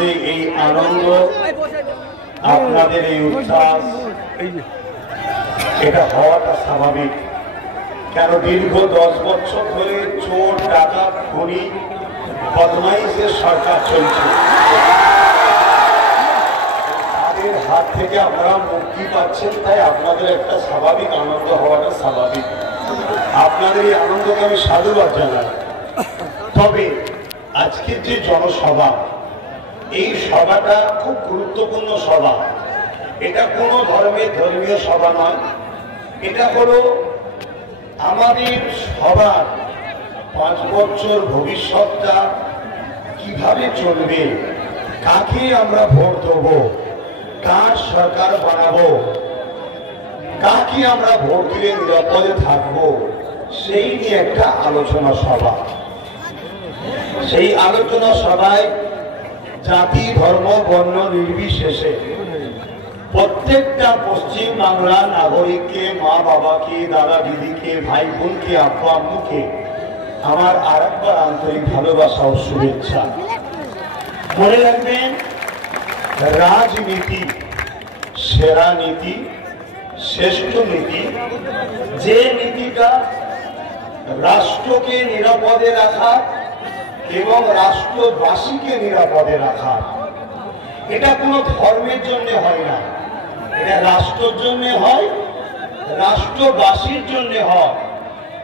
আপনাদের এই আনন্দ, আপনাদের এই উচ্ছ্বাস, এটা হওয়াটা স্বাভাবিক। কেন দীর্ঘ 10 বছর ধরে চোর, ডাকাত, খুনি, বদমাইশের সরকার চলছে। তাদের হাত থেকে আপনারা মুক্তি পাচ্ছেন, তাই আপনাদের একটা স্বাভাবিক আনন্দ হওয়াটা স্বাভাবিক। আপনাদের এই আনন্দকে আমি সাধুবাদ জানাই। তবে আজকের যে জনসভা, এই সভাটা খুব গুরুত্বপূর্ণ সভা। এটা কোনো ধর্মীয় সভা নয়। এটা হলো আমাদের সবার 5 বছর ভবিষ্যৎটা কিভাবে চলবে, কাকে আমরা ভোট দেবো, কার সরকার বানাবো, কাকে আমরা ভোট দিলে নিরাপদে থাকবো, সেই নিয়ে একটা আলোচনা সভা। সেই আলোচনা সভায় জাতি, ধর্ম, বর্ণ নির্বিশেষে প্রত্যেকটা পশ্চিম বাংলার নাগরিককে, মা বাবাকে, দাদা দিদিকে, ভাই বোনকে, আব্বা আম্মুকে আমার আরেকবার আন্তরিক ভালোবাসা ও শুভেচ্ছা। মনে রাখবেন, রাজনীতি সেরা নীতি, শ্রেষ্ঠ নীতি, যে নীতিটা রাষ্ট্রকে নিরাপদে রাখা এবং রাষ্ট্রবাসীকে নিরাপদে রাখা। এটা কোনো ধর্মের জন্য হয় না, এটা রাষ্ট্রের জন্য হয়, রাষ্ট্রবাসীর জন্য হয়।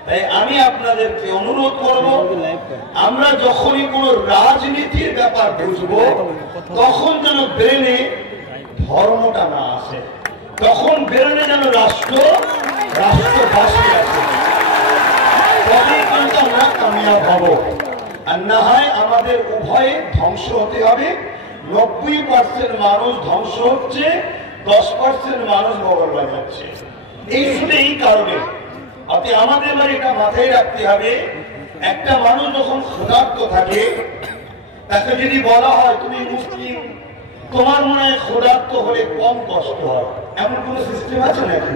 তাই আমি আপনাদেরকে অনুরোধ করব, আমরা যখনই কোনো রাজনীতির ব্যাপার বুঝবো, তখন যেন ব্রেনে ধর্মটা না আসে, তখন ব্রেনে যেন রাষ্ট্রবাসী আসে। তবে কিন্তু আমরা কামিয়াব হব। আর না হয় আমাদের উভয়ে ধ্বংস হতে হবে। 90% মানুষ ধ্বংস হচ্ছে, 10% মানুষ মগর বাজাচ্ছে। এই কারণে আমাদের এটা মাথায় রাখতে হবে, একটা মানুষ যখন ক্ষুধার্ত থাকে, তাকে যদি বলা হয় তুমি মুসলিম, তোমার মনে হয় ক্ষুধার্ত হলে কম কষ্ট হয়, এমন কোন সিস্টেম আছে নাকি?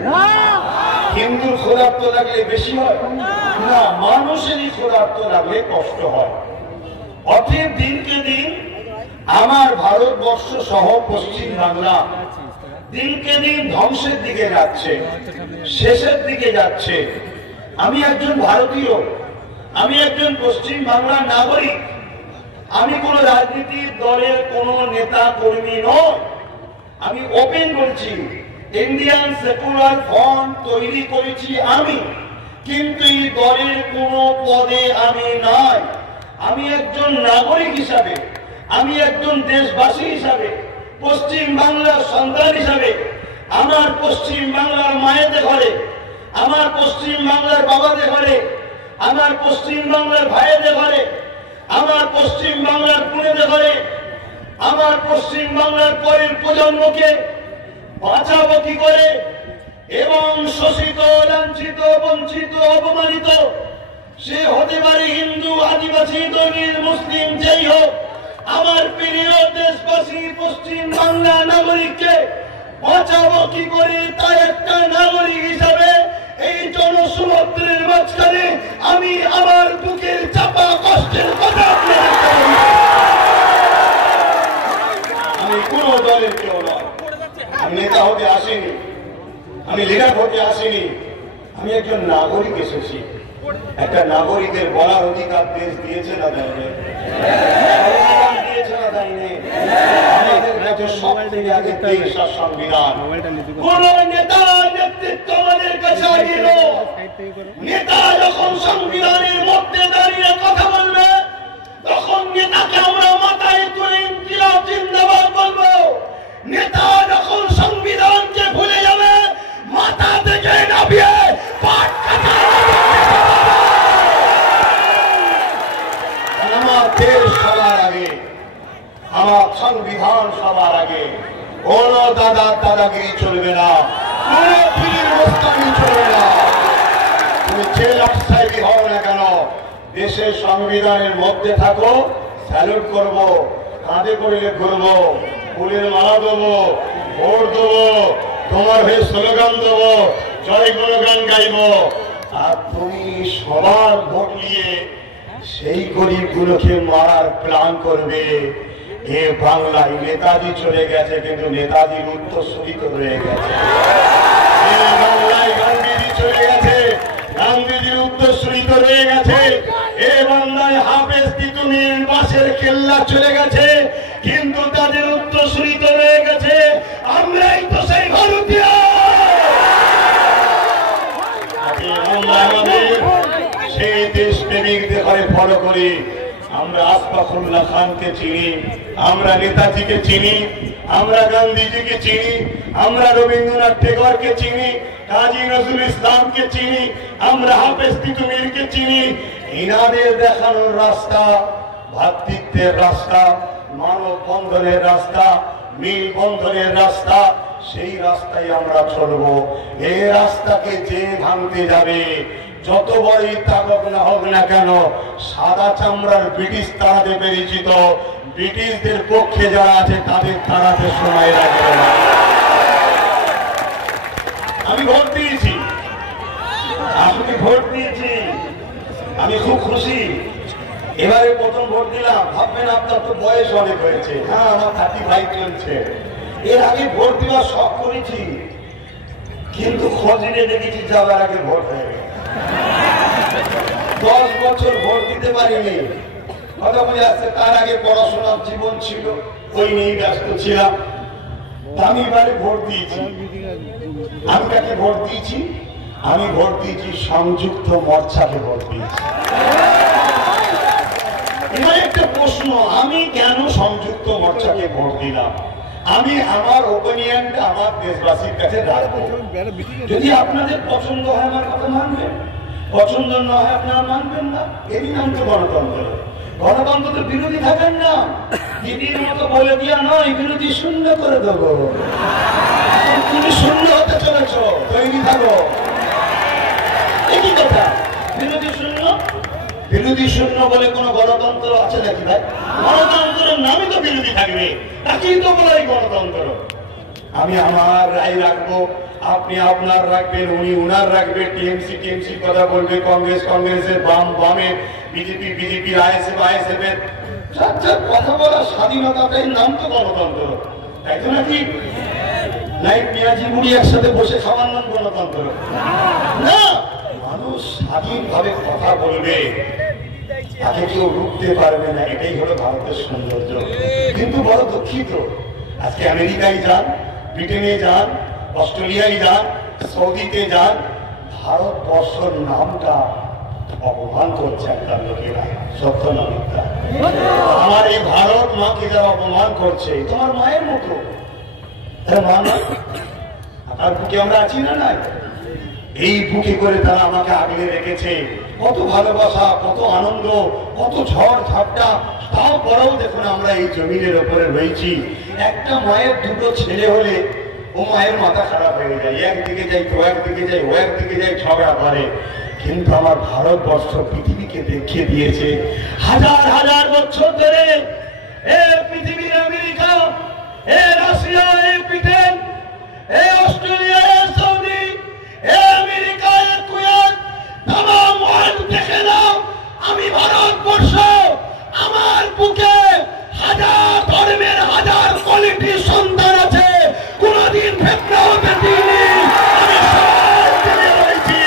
হিন্দুর ক্ষুধার্ত লাগলে বেশি হয় না, মানুষেরই ক্ষুধার্ত লাগলে কষ্ট হয়। অতএব দিনকে দিন আমার ভারতবর্ষ সহ পশ্চিম বাংলা দিনকে দিন ধ্বংসের দিকে যাচ্ছে, শেষের দিকে যাচ্ছে। আমি একজন ভারতীয়, আমি একজন পশ্চিম বাংলার নাগরিক, আমি কোন রাজনীতির দলের কোন নেতা কর্মী নয়। আমি ওপেন বলছি, ইন্ডিয়ান সেকুলার ফ্রন্ট তৈরি করেছি আমি, কিন্তু এই দলের কোন পদে আমি নাই। আমি একজন নাগরিক হিসাবে, আমি একজন দেশবাসী হিসাবে, পশ্চিম বাংলার সন্তান হিসাবে, আমার পশ্চিম বাংলার মায়েদের ঘরে, আমার পশ্চিম বাংলার বাবাদের ঘরে, আমার পশ্চিম বাংলার ভাইদের ঘরে, আমার পশ্চিম বাংলার বোনেদের ঘরে, আমার পশ্চিম বাংলার পরের প্রজন্মকে বাঁচাবো কি করে এবং শোষিত, লাঞ্ছিত, বঞ্চিত, অপমানিত, সে হতে পারে হিন্দু, আদিবাসী, দলিত, মুসলিম, যেই হোক, আমার প্রিয় দেশবাসী পশ্চিম বাংলা নাগরিককে বাঁচাবো কি করে, তাই একটা নাগরিক হিসাবে এই জনসমুদ্রের মাঝখানে আমি আমার বুকের চাপা কষ্টের কথা আমি কোন দলের কেউ নয়, আমি নেতা হতে আসিনি, আমি লিডার হতে আসিনি, আমি একজন নাগরিক এসেছি। একটা নাগরিকের বলার অধিকার দেশ দিয়েছে না দেয়নি? দিয়েছে না দেয়নি? আমাদের কাছে সবথেকে আগে দেশ আর সংবিধান। কোন নেতা নেতৃত্ব আমাদের কাছে আগে নেতা যখন সংবিধানের মধ্যে দাঁড়িয়ে কথা বলবে, তখন নেতাকে আমরা মাথায় তুলে ইনকিলাব জিন্দাবাদ বলবো। নেতা যখন সংবিধানকে ভুলে যাবে, মাথা থেকে নামিয়ে পাট কাটা। আমার দেশ সবার আগে, আমার সংবিধান সবার আগে। কোন দাদাগিরি চলবে না, কোন ফিরির মোস্তানি চলবে না। তুমি যে ব্যবসায়ী হও না কেন, দেশের সংবিধানের মধ্যে থাকো, স্যালুট করবো, কাঁধে করিলে ঘুরবো, ফুলের মালা দেবো, ভোট দেবো, তোমার হয়ে স্লোগান দেবো, জয় গুণগান গাইবো। আর তুমি সবার ভোট নিয়ে সেই গরিবগুলোকে মারার প্ল্যান করবে, এ বাংলায় নেতাজি চলে গেছে, কিন্তু নেতাজির উত্তরসূরি তো রয়ে গেছে। এ বাংলায় গান্ধীজি চলে গেছে, গান্ধীজির উত্তরসূরি তো রয়ে গেছে। এ বাংলায় হাফেজ তিতুমির বাসের কেল্লা চলে গেছে, কিন্তু তাদের উত্তরসূরি তো রয়ে গেছে। আমরাই তো সেই ভারতীয়। সেই দেশপ্রেমিকদের ঘরে ফলো করি। আমরা আশফাকুল্লাহ খানকে চিনি, আমরা নেতাজিকে চিনি, আমরা গান্ধীজিকে চিনি, আমরা রবীন্দ্রনাথ টেগরকে চিনি, কাজী নজরুল ইসলামকে চিনি, আমরা হাফেজ তিতুমিরকে চিনি। ইনাদের দেখানোর রাস্তা ভ্রাতৃত্বের রাস্তা, মানব বন্ধনের রাস্তা, মিল বন্ধনের রাস্তা, সেই রাস্তায় আমরা চলবো। এই রাস্তাকে যে ভাঙতে যাবে, যত বড়ই তাগক না হোক না কেন, সাদা চামড়ার ব্রিটিশ তাড়াতে পেরেছি, তো ব্রিটিশদের পক্ষে যারা আছে তাদের তাড়াতে সময় লাগবে না। আমি ভোট দিয়েছি, আপনি ভোট দিয়েছি, আমি খুব খুশি। এবারে প্রথম ভোট দিলাম, ভাববেন আপনার তো বয়স অনেক হয়েছে। হ্যাঁ, আমার 35 চলছে। এর আগে ভোট দেওয়ার শখ করেছি, কিন্তু খোঁজ নিয়ে দেখেছি যাওয়ার আগে ভোট হয়ে গেছে। 10 বছর ভোট দিতে পারিনি, কথা বুঝে আসছে। তার আগে পড়াশোনার জীবন ছিল, ওই নিয়ে ব্যস্ত ছিলাম। আমি এবারে ভোট দিয়েছি। আমি কাকে ভোট দিয়েছি? আমি ভোট দিয়েছি সংযুক্ত মোর্চাকে ভোট দিয়েছি। এবার একটা প্রশ্ন, আমি কেন সংযুক্ত মোর্চাকে ভোট দিলাম? আমি আমার ওপিনিয়নটা আমার দেশবাসীর কাছে রাখবো। যদি আপনাদের পছন্দ হয় আমার কথা মানবেন, পছন্দ না হয় আপনারা মানবেন না। এরই নাম তো গণতন্ত্র। গণতন্ত্র তো বিরোধী থাকেন না। দিদির মতো বলে দিয়া নয়, বিরোধী শূন্য করে দেবো। তুমি শূন্য হতে চলেছ, তৈরি থাকো। একই কথা, বিরোধী শূন্য। বিরোধী শূন্য বলে কোন গণতন্ত্র আছে নাকি ভাই? গণতন্ত্রের নামই তো বিরোধী থাকবে, তাকেই তো বলে গণতন্ত্র। আমি আমার রায় রাখবো, আপনি আপনার রাখবেন, উনি উনার রাখবে। টিএমসি কথা বলবে, কংগ্রেস কংগ্রেসের, বাম বামে, বিজেপি আইএসএফ আইএসএফ। কথা বলার স্বাধীনতাটাই নাম তো গণতন্ত্র, তাই তো নাকি? নাইট পেঁয়াজি মুড়ি একসাথে বসে খাওয়ার নাম গণতন্ত্র না। মানুষ স্বাধীনভাবে কথা বলবে, তাকে কেউ রুখতে পারবে না। এটাই হলো ভারতের সৌন্দর্য। কিন্তু বড় দুঃখিত, আজকে আমেরিকায় যান, ব্রিটেনে যান, অস্ট্রেলিয়ায় যান, সৌদিতে যান, ভারতবর্ষের নামটা অপমান করছে একটা লোকেরা। সত্য না মিথ্যা? আমার এই ভারত মাকে যারা অপমান করছে, তোমার মায়ের মতো। মা নয়, আর বুকে আমরা আছি না? নাই, এই বুকে করে তারা আমাকে আগলে রেখেছে। কত ভালোবাসা, কত আনন্দ, কত ঝড় ঝাপটা, তাও পরেও দেখুন আমরা এই জমিনের ওপরে রয়েছি। একটা মায়ের দুটো ছেলে হলে ও মায়ের মাথা খারাপ হয়ে যায়, একদিকে যাই তো একদিকে যাই, ও একদিকে যাই, ঝগড়া করে। কিন্তু আমার ভারতবর্ষ পৃথিবীকে দেখিয়ে দিয়েছে হাজার হাজার বছর ধরে। এ পৃথিবীর আমেরিকা, এ রাশিয়া, এ ব্রিটেন, এ অস্ট্রেলিয়া, এ সৌদি, এ আমেরিকা, এ কুয়েত, তামাম ওয়ার্ল্ড দেখে নাও। আমি ভারতবর্ষ, আমার বুকে হাজার ধর্মের, হাজার কোয়ালিটির সন্তান আছে। কোনদিন ভেবনা হতে দিইনি, আমি সব জেনে রয়েছি।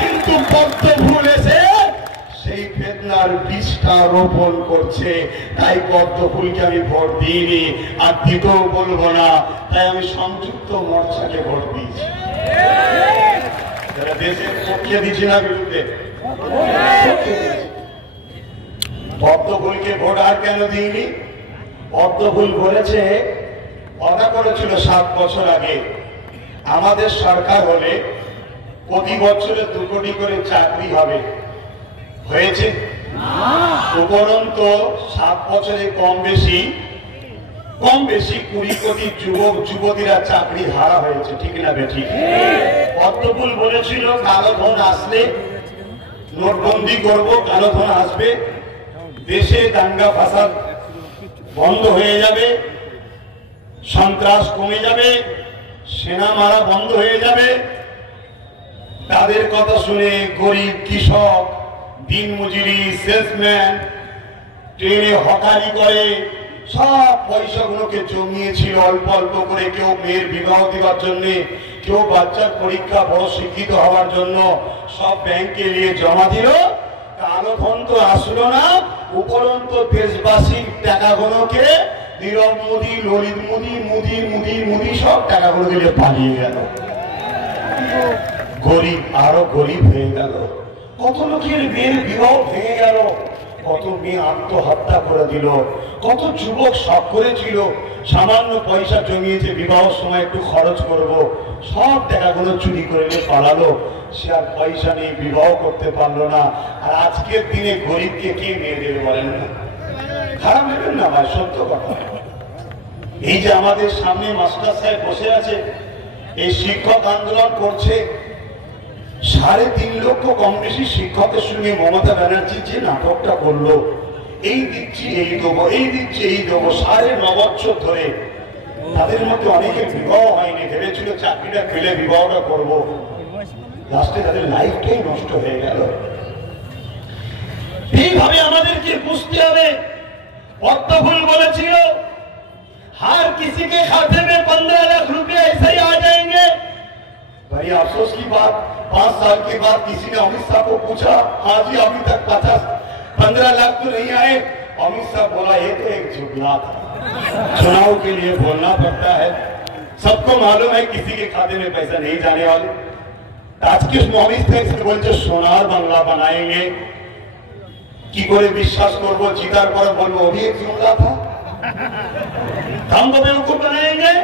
কিন্তু পদ্ম ফুল এসে সেই ফেতনার বীজটা রোপণ করছে। তাই পদ্ম ফুলকে আমি ভোট দিইনি, আর দিতেও বলবো না। তাই আমি সংযুক্ত মোর্চাকে ভোট দিয়েছি। দেশের পক্ষে দিচ্ছি না, বিরুদ্ধে। পদ্ম ফুলকে ভোট আর কেন দিইনি? পদ্ম ফুল বলেছে, কথা করেছিল 7 বছর আগে, আমাদের সরকার হলে প্রতি বছরে 2 কোটি করে চাকরি হবে। হয়েছে? উপরন্তু 7 বছরে কম বেশি 20 কোটি যুবক যুবতীরা চাকরি হারা হয়েছে। ঠিক না বেঠিক? পদ্মফুল বলেছিল কালো ধন আসলে নোটবন্দি করব, কালো ধন আসবে, দেশে দাঙ্গা ফাসাদ বন্ধ হয়ে যাবে, সন্ত্রাস কমে যাবে, সেনা মারা বন্ধ হয়ে যাবে। তাদের কথা শুনে গরিব কৃষক, দিনমজুরি, সেলসম্যান, ট্রেনে হকারি করে, সব পয়সাগুলোকে জমিয়েছিল অল্প অল্প করে, কেউ মেয়ের বিবাহ দেওয়ার জন্য, কেউ বাচ্চার পরীক্ষা বড় শিক্ষিত হওয়ার জন্য, সব ব্যাংকে নিয়ে জমা দিল। কালো ধন তো আসলো না, উপরন্ত দেশবাসীর টাকাগুলোকে নীরব মোদী, ললিত মোদী, মোদী সব টাকাগুলো দিলে পালিয়ে গেল। গরিব আরো গরিব হয়ে গেল। কত লোকের মেয়ের বিবাহ ভেঙে গেল, কত মেয়ে আত্মহত্যা করে দিল, কত যুবক শখ করেছিল সামান্য পয়সা জমিয়েছে বিবাহের সময় একটু খরচ করব, সব টাকাগুলো চুরি করে নিয়ে পালালো। সে আর পয়সা নিয়ে বিবাহ করতে পারলো না। আর আজকের দিনে গরিবকে কে মেয়ে দেবে বলেন না? খারাপ নেবেন না ভাই, সত্য কথা। এই যে আমাদের সামনে মাস্টার সাহেব বসে আছে, এই শিক্ষক আন্দোলন করছে, 3.5 লক্ষ কম বেশি শিক্ষকের সঙ্গে মমতা ব্যানার্জি যে নাটকটা করলো, এই দিচ্ছি এই দেবো, এই দিচ্ছি এই দেবো, 9.5 বছর ধরে তাদের মধ্যে অনেকের বিবাহ হয়নি, ভেবেছিল চাকরিটা পেলে বিবাহটা করবো, লাস্টে তাদের লাইফটাই নষ্ট হয়ে গেল। এইভাবে আমাদেরকে বুঝতে হবে। পদ্মফুল বলেছিল, हर किसी के खाते में 15 लाख रुपए ऐसे ही आ जाएंगे। भाई अफसोस की बात, 5 साल के बाद किसी ने अमित शाह को पूछा, हाँ जी अभी तक 15 लाख तो नहीं आए। अमित शाह बोला ये तो एक जुमला था, चुनाव के लिए बोलना पड़ता है, सबको मालूम है किसी के खाते में पैसा नहीं जाने वाले। आज के अमित शाह बोलते सोनार बांग्ला बनाएंगे, की करे विश्वास करबो, जीतार पर बोलबो वो भी एक जुमला था। हमको बेवकूफ बनाएंगे।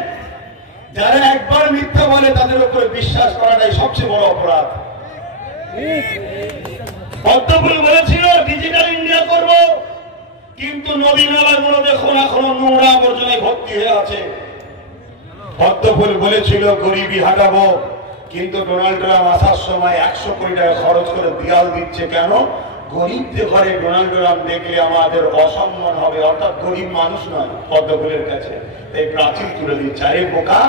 যারা একবার মিথ্যা বলে তাদের উপরে বিশ্বাস করাটাই সবচেয়ে বড় অপরাধ। পদ্মফুল বলেছিল ডিজিটাল ইন্ডিয়া করব, কিন্তু নদী নালাগুলো দেখুন এখনো নোংরা আবর্জনায় ভর্তি হয়ে আছে। পদ্মফুল বলেছিল গরিবি হাঁটাবো, কিন্তু ডোনাল্ড ট্রাম্প আসার সময় 100 কোটি টাকা খরচ করে দেয়াল দিচ্ছে কেন? গরিবদের ঘরে ডোনাল্ড ট্রাম্প দেখলে আমাদের অসম্মান হবে, অর্থাৎ গরিব মানুষ নয় পদ্মফুলের কাছে, এই প্রাচীর তুলে দিচ্ছে। আরে বোকা,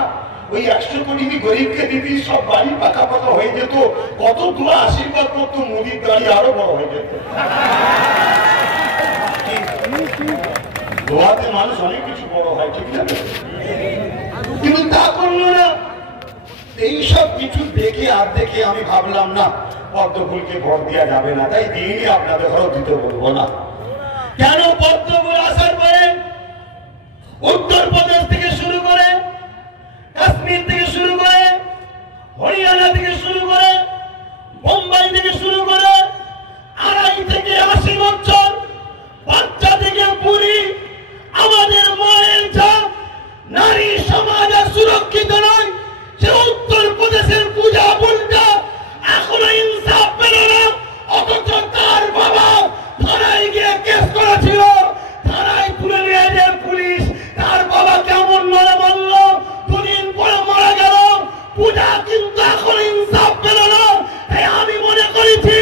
ওই 100 কোটি কি গরিবকে দিবি, সব বাড়ি পাকা পাকা হয়ে যেত, কত দোয়া আশীর্বাদ করতো, মোদির গাড়ি আরো বড় হয়ে যেত। দোয়াতে মানুষ অনেক কিছু বড় হয়, ঠিক না? কিন্তু তা করলো না। এইসব কিছু দেখে আর দেখে আমি ভাবলাম না, পদ্মফুলকে ভোট দেওয়া যাবে না, তাই দিনই আপনাদের ঘরেও দিতে বলবো না। কেন? পদ্মফুল আসার পরে উত্তরপ্রদেশ থেকে শুরু করে, কাশ্মীর থেকে শুরু করে, হরিয়ানা থেকে শুরু করে, বোম্বাই থেকে শুরু করে, 2.5 থেকে 80 বছর বাচ্চা থেকে বুড়ি, আমাদের মায়ের যা নারী সমাজ সুরক্ষিত নয়, সে উত্তরপ্রদেশের পূজা বুলটা এখনো ইনসাফ পেল না। অথচ তার বাবা থানায় গিয়ে কেস করেছিল, থানায় তুলে নিয়ে যে পুলিশ তার বাবা কেমন মরে বলল, 2 দিন পরে মারা গেল, পূজা কিন্তু এখন ইনসাফ পেল না। তাই আমি মনে করেছি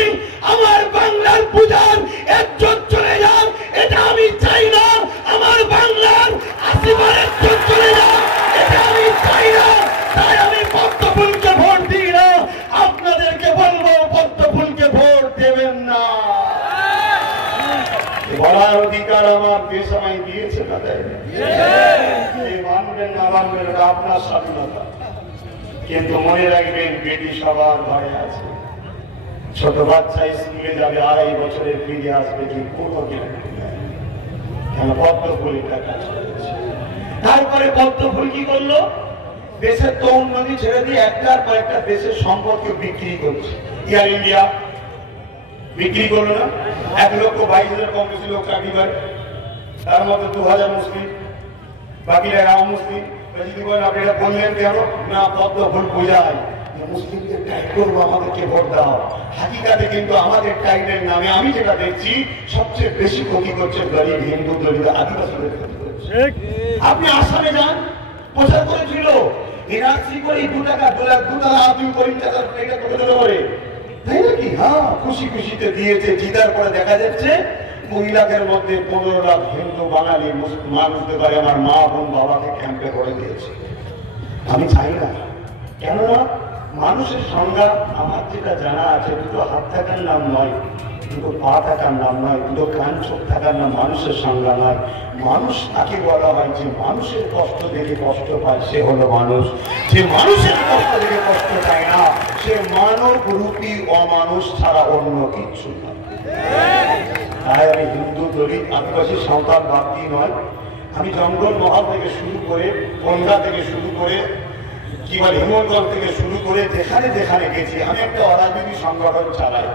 আমার বাংলার পূজার ইজ্জত চলে যাক, এটা আমি চাই না। আমার বাংলার আসিবার ইজ্জত চলে যাক, এটা আমি চাই না। তাই আমি পদ্মফুলকে ভোট দিই না। আপনাদেরকে বলবো পদ্মফুলকে ভোট দেবেন না। বলার অধিকার আমার দেশ আমায় দিয়েছে না, তাই মানবেন না মানবেন এটা আপনার স্বাধীনতা। কিন্তু মনে রাখবেন বেটি সবার ঘরে আছে, ছোট বাচ্চা স্কুলে যাবে, 2.5 বছরে ফিরে আসবে, কি কোনো গ্যারান্টি নেই। কেন? পদ্মফুল এটা কাজ করেছে। তারপরে পদ্মফুল কি করলো? দেশের তো উন্নতি ছেড়ে দিয়ে একটার পর একটা দেশের সম্পদকে বিক্রি করছে। এয়ার ইন্ডিয়া বিক্রি করলো না? 1,22,000 কম বেশি লোক চাকরি করে, তার মধ্যে 2,000 মুসলিম, বাকিরা রাম মুসলিম। যদি বলেন আপনি এটা বললেন কেন? না, পদ্মফুল বোঝায় মুসলিমদের টাইট করবো, আমাদেরকে ভোট দাও। হাকিকাতে কিন্তু আমাদের টাইটের নামে আমি যেটা দেখছি সবচেয়ে বেশি ক্ষতি করছে গরিব, হিন্দু, দলিত, আদিবাসীদের ক্ষতি করছে। আপনি আসামে যান, প্রচার করেছিল এনআরসি করে 2 টাকা 2 লাখ 2 টাকা আব্দুল করিম টাকার এটা করে দিতে পারে, তাই নাকি? হ্যাঁ, খুশি খুশিতে দিয়েছে। জিতার পরে দেখা যাচ্ছে 2 লাখের মধ্যে 15 লাখ হিন্দু বাঙালি মানুষদের পারে আমার মা বোন বাবাকে ক্যাম্পে করে দিয়েছে। আমি চাই না, কেননা মানুষের সংজ্ঞা আমার যেটা জানা আছে, দুটো হাত থাকার নাম নয়, দুটো পা থাকার নাম নয়, দুটো কান চোখ থাকার নাম মানুষের সংজ্ঞা নয়। মানুষ তাকে বলা হয় যে মানুষের কষ্ট দেখে কষ্ট পায়, সে হলো মানুষ। যে মানুষের কষ্ট দেখে কষ্ট পায় না, সে মানব রূপী অমানুষ ছাড়া অন্য কিচ্ছু না। তাই আমি হিন্দু, দলিত, আদিবাসী, সাঁওতাল বাদ দিয়ে নয়, আমি জঙ্গল মহল থেকে শুরু করে, গঙ্গা থেকে শুরু করে, কি বলে হিমলগঞ্জ থেকে শুরু করে যেখানে যেখানে গেছি, আমি একটা অরাজনীতি সংগঠন চালাই।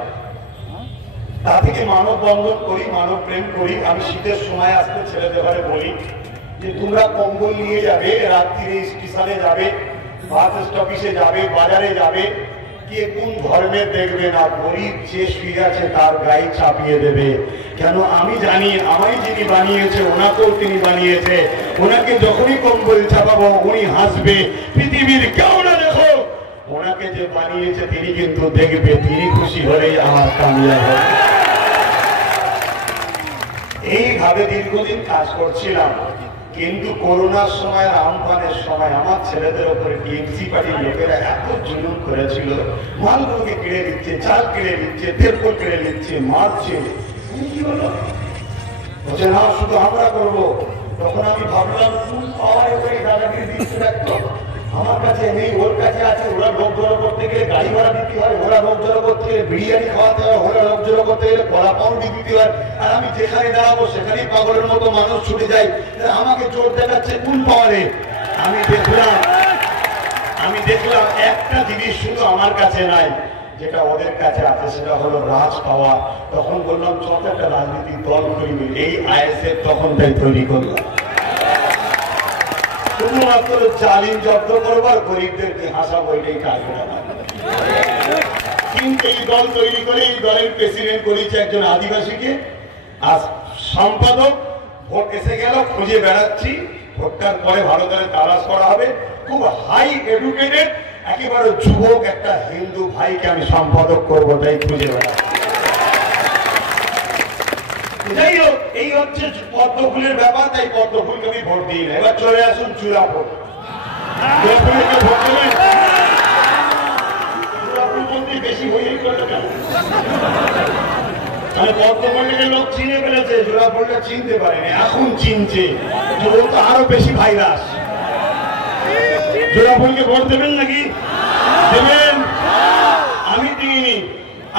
তা থেকে মানব বন্ধন করি, মানব প্রেম করি। আমি শীতের সময় আসতে ছেলেদের ঘরে বলি যে তোমরা কম্বল নিয়ে যাবে, রাত্রিরে স্টেশনে যাবে, বাস স্টপিসে যাবে, বাজারে যাবে, কে কোন ধর্মের দেখবে না, গরিব যে শুয়ে আছে তার গায়ে চাপিয়ে দেবে। কেন আমি জানি আমায় যিনি বানিয়েছে ওনাকেও তিনি বানিয়েছে, ওনাকে যখনই কম্বল চাপাবো উনি হাসবে। পৃথিবীর কেউ না দেখো, ওনাকে যে বানিয়েছে তিনি কিন্তু দেখবে, তিনি খুশি হলেই আমার কামিয়াব হবে। এইভাবে দীর্ঘদিন কাজ করছিলাম, কিন্তু করোনার সময়, আমফানের সময় আমার ছেলেদের উপরে টিএমসি পার্টির লোকেরা এত জুলুম করেছিল। মালগুলোকে কেড়ে দিচ্ছে, চাল কেড়ে দিচ্ছে, তেলকল কেড়ে দিচ্ছে, মারছে। কি হলো? বলছে না শুধু আমরা করবো। তখন আমি ভাবলাম কোন পাওয়ারে করে দাদাগিরি দিচ্ছে দেখতো, আমার কাছে নেই, ওর কাছে আছে। ওরা লোক জড়ো করতে গেলে গাড়ি ভাড়া দিতে হয়, ওরা লোক জড়ো করতে গেলে বিরিয়ানি খাওয়াতে হয়, ওরা লোক জড়ো করতে গেলে কড়া পাউরুটি দিতে হয়। আর আমি যেখানে দাঁড়াবো সেখানেই পাগলের মতো মানুষ ছুটে যায়। আমাকে জোর দেখাচ্ছে কোন পাওয়ারে। আমি দেখলাম একটা জিনিস শুধু আমার কাছে নাই, যেটা ওদের কাছে আছে, সেটা হলো রাজ পাওয়া। তখন বললাম চল একটা রাজনীতির দল করি। এই আইএসএফ তখন তাই তৈরি করলাম, শুধুমাত্র জালিম জব্দ করবার, গরিবদেরকে হাসাবো, এটাই কাজ করা। কিন্তু এই দল তৈরি করে এই দলের প্রেসিডেন্ট করেছে একজন আদিবাসীকে, আর সম্পাদক। ভোট এসে গেল, খুঁজে বেড়াচ্ছি। ভোটটার পরে ভালো করে তালাশ করা হবে। খুব হাই এডুকেটেড একেবারে যুবক একটা হিন্দু ভাইকে আমি সম্পাদক করবো, তাই খুঁজে বেড়াচ্ছি। যাই হোক, এই হচ্ছে পদ্মফুলের ব্যাপার, তাই পদ্মফুলকে আমি ভোট দিই না। এবার চলে আসুন চূড়াফুল। চূড়াফুলকে ভোট দেবেন? চূড়াফুল বলতে বেশি হয়েই করলো কেন? মানে পদ্মফুলকে লোক চিনে ফেলেছে, চূড়াফুলটা চিনতে পারেনি, এখন চিনছে। তো আরো বেশি ভাইরাস। চূড়াফুলকে ভোট দেবেন নাকি? দেবেন? আমি দিইনি,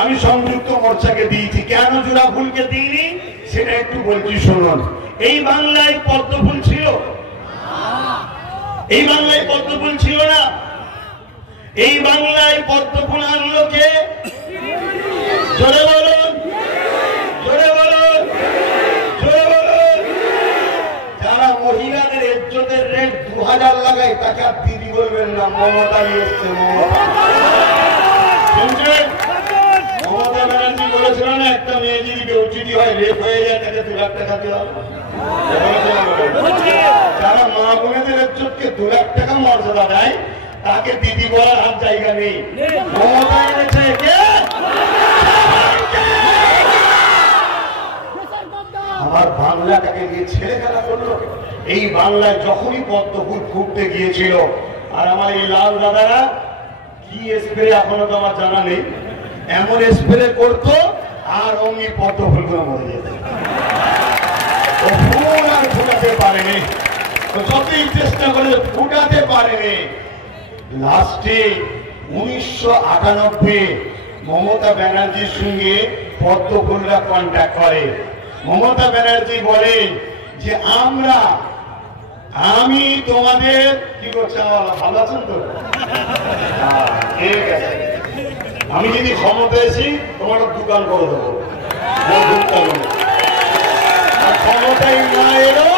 আমি সংযুক্ত মোর্চাকে দিয়েছি। কেন চূড়াফুলকে দিইনি সেটা একটু বলছি শুনুন। এই বাংলায় পদ্মফুল ছিল? এই বাংলায় পদ্মফুল ছিল না? এই বাংলায় পদ্মফুল আনলো কে? জোরে বলুন, জোরে বলুন, জোরে বলুন। যারা মহিলাদের ইজ্জতের রেট 2000 লাগায় তাকে আর দিদি বলবেন না, মমতাই এসছে। শুনছেন? মমতা ব্যানার্জি বলেছিল না, একটা মেয়ে যদি বেউচিটি হয়, রেপ হয়ে যায়, তাকে 2 লাখ টাকা দেওয়া হবে। যারা মা বোনেদের ইজ্জতকে 2 লাখ টাকা মর্যাদা দেয়, তাকে দিদি বলার আর জায়গা নেই। মমতা এনেছে কে? আমার বাংলাটাকে দিয়ে ছেড়ে খেলা করলো। এই বাংলায় যখনই পদ্মফুল ফুটতে গিয়েছিল, আর আমার এই লাল দাদারা কি স্প্রে এখনো তো আমার জানা নেই, এমন স্প্রে করতো আর অমনি পদ্মফুলগুলো মরে যেত। ও ফুল আর ফুটাতে পারেনি, যতই চেষ্টা করে ফুটাতে পারেনি। লাস্টে 1998 মমতা ব্যানার্জির সঙ্গে পদ্মফুলরা কন্ট্যাক্ট করে। মমতা ব্যানার্জি বলে যে আমি তোমাদের কি করছি, ভালো আছেন তো? ঠিক আছে, আমি যদি ক্ষমতা এসি তোমার দোকান করে দেবো। ক্ষমতায় না এলেও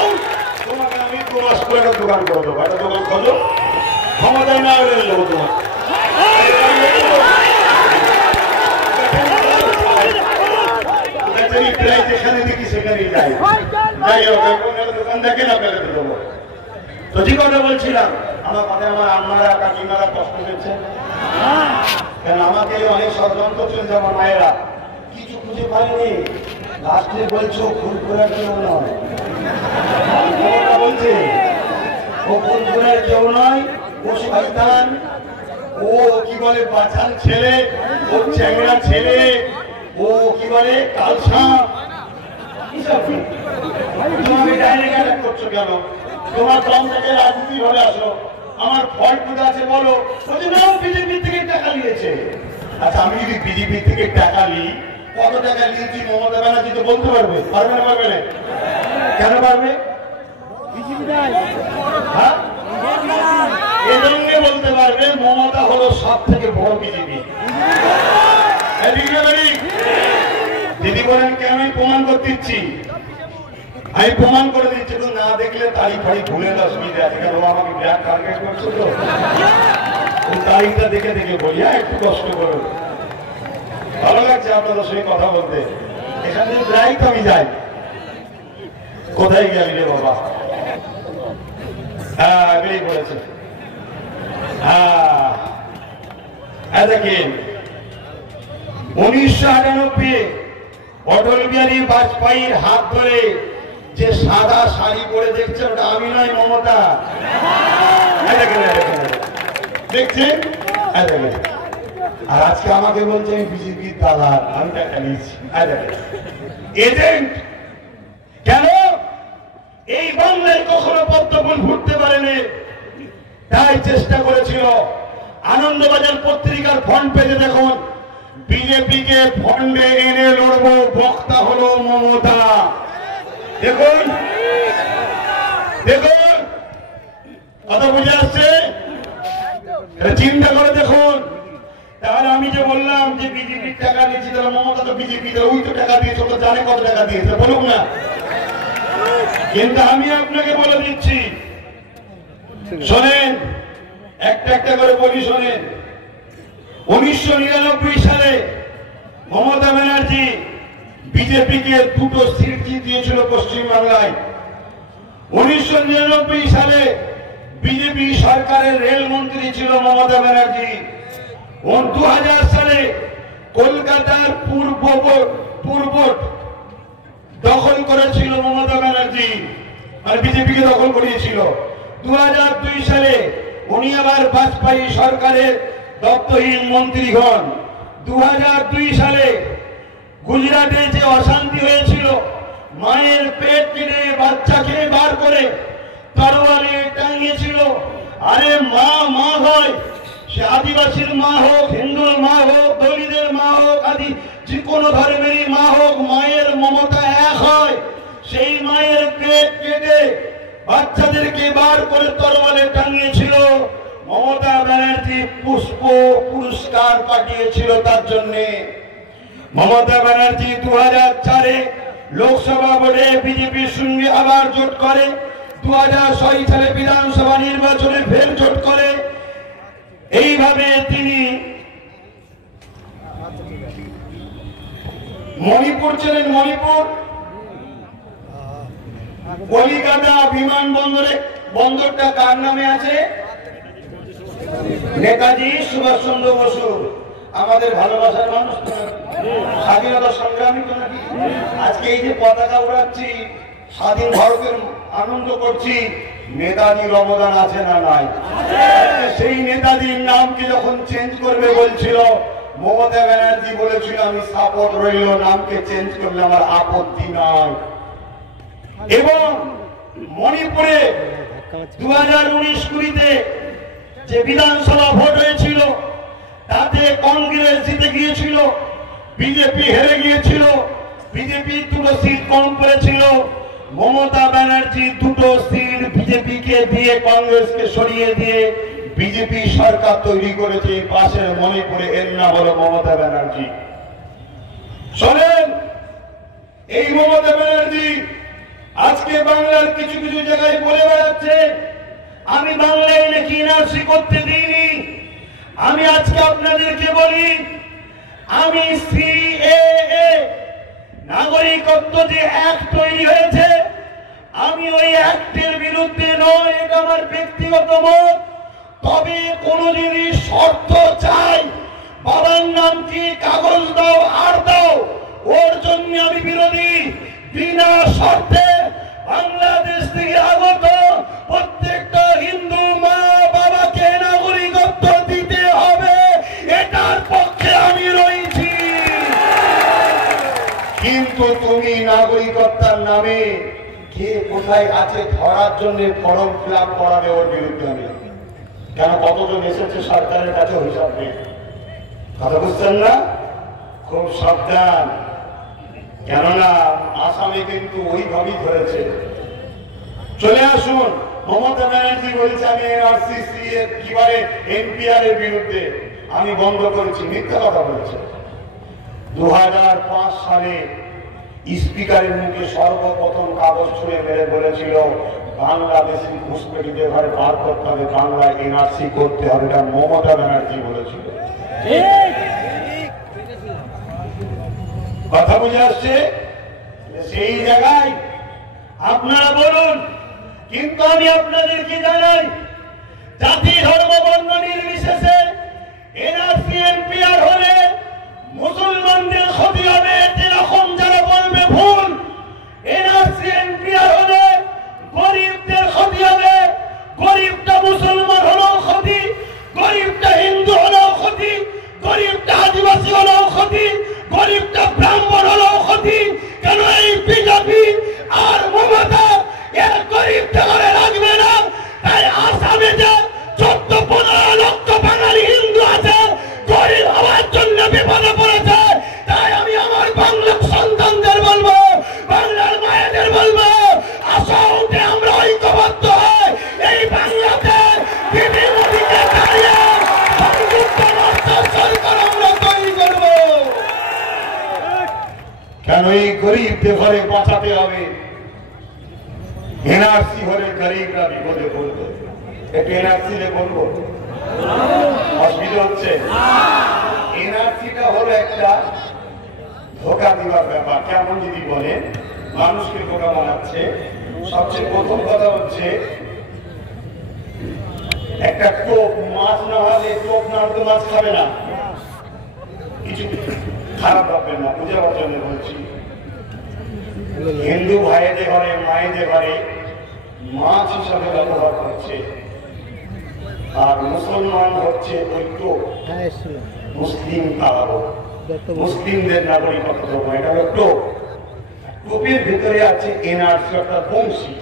তোমাকে আমি 2 মাস করে একটা দোকান করে দেবো। একটা দোকান খোঁজো, ক্ষমতায় না এলে দেবো তোমার। প্রায় যেখানে দেখি সেখানেই যাই। যাই হোক, দোকান দেখেন আপনাকে দেবো। তো যে কথা বলছিলাম, আমার কথা আমার আম্মারা কাকিমারা কষ্ট পেয়েছে। কারণ আমাকে অনেক ষড়যন্ত্র চলছে, আমার মায়েরা কিছু খুঁজে পায়নি। লাস্টে বলছো ফুলপুরের কেউ নয়, বলছে ও ফুলপুরের কেউ নয়, ও শয়তান, ও কি বলে বাছাল ছেলে, ও চ্যাংড়া ছেলে, ও কি করে কালসা তুমি ডাইরেক্ট অ্যাটাক করছো কেন? তোমার দম থেকে রাজনীতি হলে আসো, আমার ফল্ট কোথায় আছে বলো। বিজেপি থেকে টাকা নিয়েছে। আচ্ছা আমি যদি বিজেপি থেকে টাকা নিই, কত টাকা নিয়েছি মমতা ব্যানার্জি তো বলতে পারবে? পারবে না? পারবে না? কেন পারবে? হ্যাঁ, এজন্য বলতে পারবে মমতা হলো সব থেকে বড় বিজেপি। দিদি বলেন কে? আমি প্রমাণ করতে দিচ্ছি, আমি প্রমাণ করে দিচ্ছি। তো না দেখলে তারিখ ফারিখ ভুলে অসুবিধা আছে, কারণ আমাকে ব্যাগ টার্গেট করছে তো তারিখটা দেখে দেখে বলি। একটু কষ্ট করো, ভালো লাগছে আপনাদের সঙ্গে কথা বলতে। এখান থেকে যাই তো আমি যাই। কোথায় গেলি রে বাবা? হ্যাঁ বেরিয়ে পড়েছে। হ্যাঁ দেখেন 1998 অটল বিহারী বাজপেয়ীর হাত ধরে যে সাদা শাড়ি পরে দেখছেন, ওটা আমি নয়, মমতা। দেখছেন? আর আজকে আমাকে বলছে আমি বিজেপির দালাল, আমি টাকা নিয়েছি। এজেন্ট কেন? এই বাংলায় কখনো পদ্মফুল ফুটতে পারেনি, তাই চেষ্টা করেছিল। আনন্দবাজার পত্রিকার ফ্রন্ট পেজে দেখুন, বিজেপিকে ফন্ডে এনে লড়বো, বক্তা হলো মমতা। দেখুন দেখুন, কথা বুঝে আসছে? চিন্তা করে দেখুন। তাহলে আমি যে বললাম যে বিজেপির টাকা দিয়েছি, তাহলে মমতা তো বিজেপি, ওই তো টাকা দিয়েছে, তো জানে কত টাকা দিয়েছে, বলুক না। কিন্তু আমি আপনাকে বলে দিচ্ছি, শোনেন, একটা একটা করে বলি শোনেন। 1999 সালে মমতা ব্যানার্জি বিজেপিকে 2টো সিট জিতিয়েছিল পশ্চিমবাংলায়। 1999 সালে বিজেপি সরকারের রেলমন্ত্রী ছিল মমতা ব্যানার্জি। 2000 সালে কলকাতার পূর্ব দখল করেছিল মমতা ব্যানার্জি, আর বিজেপিকে দখল করিয়েছিল। 2002 সালে উনি আবার বাজপেয়ী সরকারের দপ্তরহীন মন্ত্রী হন। 2002 সালে গুজরাটে যে অশান্তি হয়েছিল, মায়ের পেট কেটে বাচ্চাকে বার করে তরোয়ালে টাঙিয়েছিল। আরে মা মা হয়, সে আদিবাসীর মা হোক, হিন্দুর মা হোক, দলিতের মা হোক, আদি যে কোনো ধর্মেরই মা হোক, মায়ের মমতা এক হয়। সেই মায়ের পেট কেটে বাচ্চাদেরকে বার করে তরোয়ালে টাঙিয়েছিল। মমতা ব্যানার্জি পুষ্প পুরস্কার পাঠিয়েছিল তার জন্যে। মমতা ব্যানার্জি 2004-এ লোকসভা ভোটে বিজেপির সঙ্গে আবার জোট করে। 2006 সালে বিধানসভা নির্বাচনে ফের জোট করে। এইভাবে তিনি মণিপুর ছিলেন। মণিপুর কলিকাতা বিমানবন্দরে, বন্দরটা কার নামে আছে? নেতাজি সুভাষচন্দ্র বসু, আমাদের ভালোবাসার মানুষ, স্বাধীনতা সংগ্রামী তো নাকি। আজকে এই যে পতাকা উড়াচ্ছি, স্বাধীন ভারতের আনন্দ করছি, নেতাজির অবদান আছে না নাই? সেই নেতাজির নামকে যখন চেঞ্জ করবে বলছিল, মমতা ব্যানার্জি বলেছিল আমি সাপোর্ট রইল, নামকে চেঞ্জ করলে আমার আপত্তি নাই। এবং মণিপুরে 2019-20 যে বিধানসভা ভোট হয়েছিল, তাতে কংগ্রেস জিতে গিয়েছিল, বিজেপি হেরে গিয়েছিল। বিজেপি 2টো সিট কম করেছিল। মমতা ব্যানার্জি 2টো সিট বিজেপিকে দিয়ে, কংগ্রেসকে সরিয়ে দিয়ে বিজেপি সরকার তৈরি করেছে পাশের মণিপুরে। এর নাম হলো মমতা ব্যানার্জি। শোনেন, এই মমতা ব্যানার্জি আজকে বাংলার কিছু কিছু জায়গায় বলে বেড়াচ্ছে আমি বাংলায় নাকি এনআরসি করতে দিইনি। আমি আজকে আপনাদেরকে বলি, আমি সিএএ নাগরিকত্ব যে অ্যাক্ট তৈরি হয়েছে, আমি ওই অ্যাক্টের বিরুদ্ধে নয়, এটা আমার ব্যক্তিগত মত। তবে কোন জিনিস শর্ত চাই, বাবার নাম কি, কাগজ দাও আর দাও, ওর জন্য আমি বিরোধী। বিনা শর্তে বাংলাদেশ থেকে আগত প্রত্যেকটা হিন্দু মা বাবাকে নাগরিকত্ব দিতে হবে, এটার পক্ষে আমি রয়েছি। কিন্তু তুমি নাগরিকত্বের নামে কে কোথায় আছে ধরার জন্য ফর্ম ফিল আপ করাবে ওর বিরুদ্ধে আমি কেন কতজন এসেছে সরকারের কাছে হিসাব নেই কথা বুঝছেন না খুব সাবধান কেননা আসামে কিন্তু ওইভাবেই ধরেছে চলে আসুন মমতা ব্যানার্জি বলছে আমি এনআরসি এর কিভাবে এনপিআর এর বিরুদ্ধে আমি বন্ধ করেছি মিথ্যা কথা বলছে 2005 সালে স্পিকারের মুখে সর্বপ্রথম কাগজ ছুঁড়ে মেরে বলেছিল বাংলাদেশি ঘুষপেটিদের ঘরে বার করতে হবে বাংলায় এনআরসি করতে হবে এটা মমতা ব্যানার্জি বলেছিল কথা বুঝে আসছে সেই জায়গায় আপনারা বলুন কিন্তু আমি আপনাদেরকে জানাই জাতি ধর্ম বর্ণ নির্বিশেষে এনআরসি এনপিআর হলে মুসলমানদের ক্ষতি হবে এরকম যারা বলবে ভুল এনআরসি এনপিআর হলে গরিবদের ক্ষতি হবে গরিবটা মুসলমান হলেও ক্ষতি গরিবটা হিন্দু হলেও ক্ষতি গরিবটা আদিবাসী হলেও ক্ষতি গরিবটা ব্রাহ্মণ হলেও ক্ষতি কেন এই বিজেপি আর মমতা এর গরিবটা করে রাখবে না তাই আসামে যে 14-15 লক্ষ বাঙালি হিন্দু আছে গরিব হওয়ার জন্য বিপদে পড়েছে তাই আমি আমার বাংলার সন্তানদের বলবো বাংলার মায়েদের বলবো আসামে আমরা ঐক্যবদ্ধ হই এই বাংলাতে বিভিন্ন দিকে দাঁড়িয়ে সংযুক্ত রাষ্ট্র সরকার আমরা তৈরি করব কেন এই গরিবদের ঘরে বাঁচাতে হবে এনআরসি হলে গরিবরা বিপদে পড়বে একটু এনআরসি লে বলবো অসুবিধা হচ্ছে এনআরসিটা হলো একটা ধোকা দেওয়ার ব্যাপার কেমন যদি বলেন মানুষকে ধোকা বানাচ্ছে সবচেয়ে প্রথম কথা হচ্ছে একটা টোপ মাছ না হলে টোপ না হলে মাছ খাবে না কিছু খারাপ ভাববেন না বুঝাবার জন্য বলছি হিন্দু ভাইদের ঘরে মায়েদের ঘরে মাছ হিসাবে ব্যবহার করছে আর মুসলমান হচ্ছে ওই টোপ মুসলিম তারাও মুসলিমদের নাগরিকত্ব এটা হলো টোপ টোপের ভিতরে আছে এনআরসি অর্থাৎ বংশী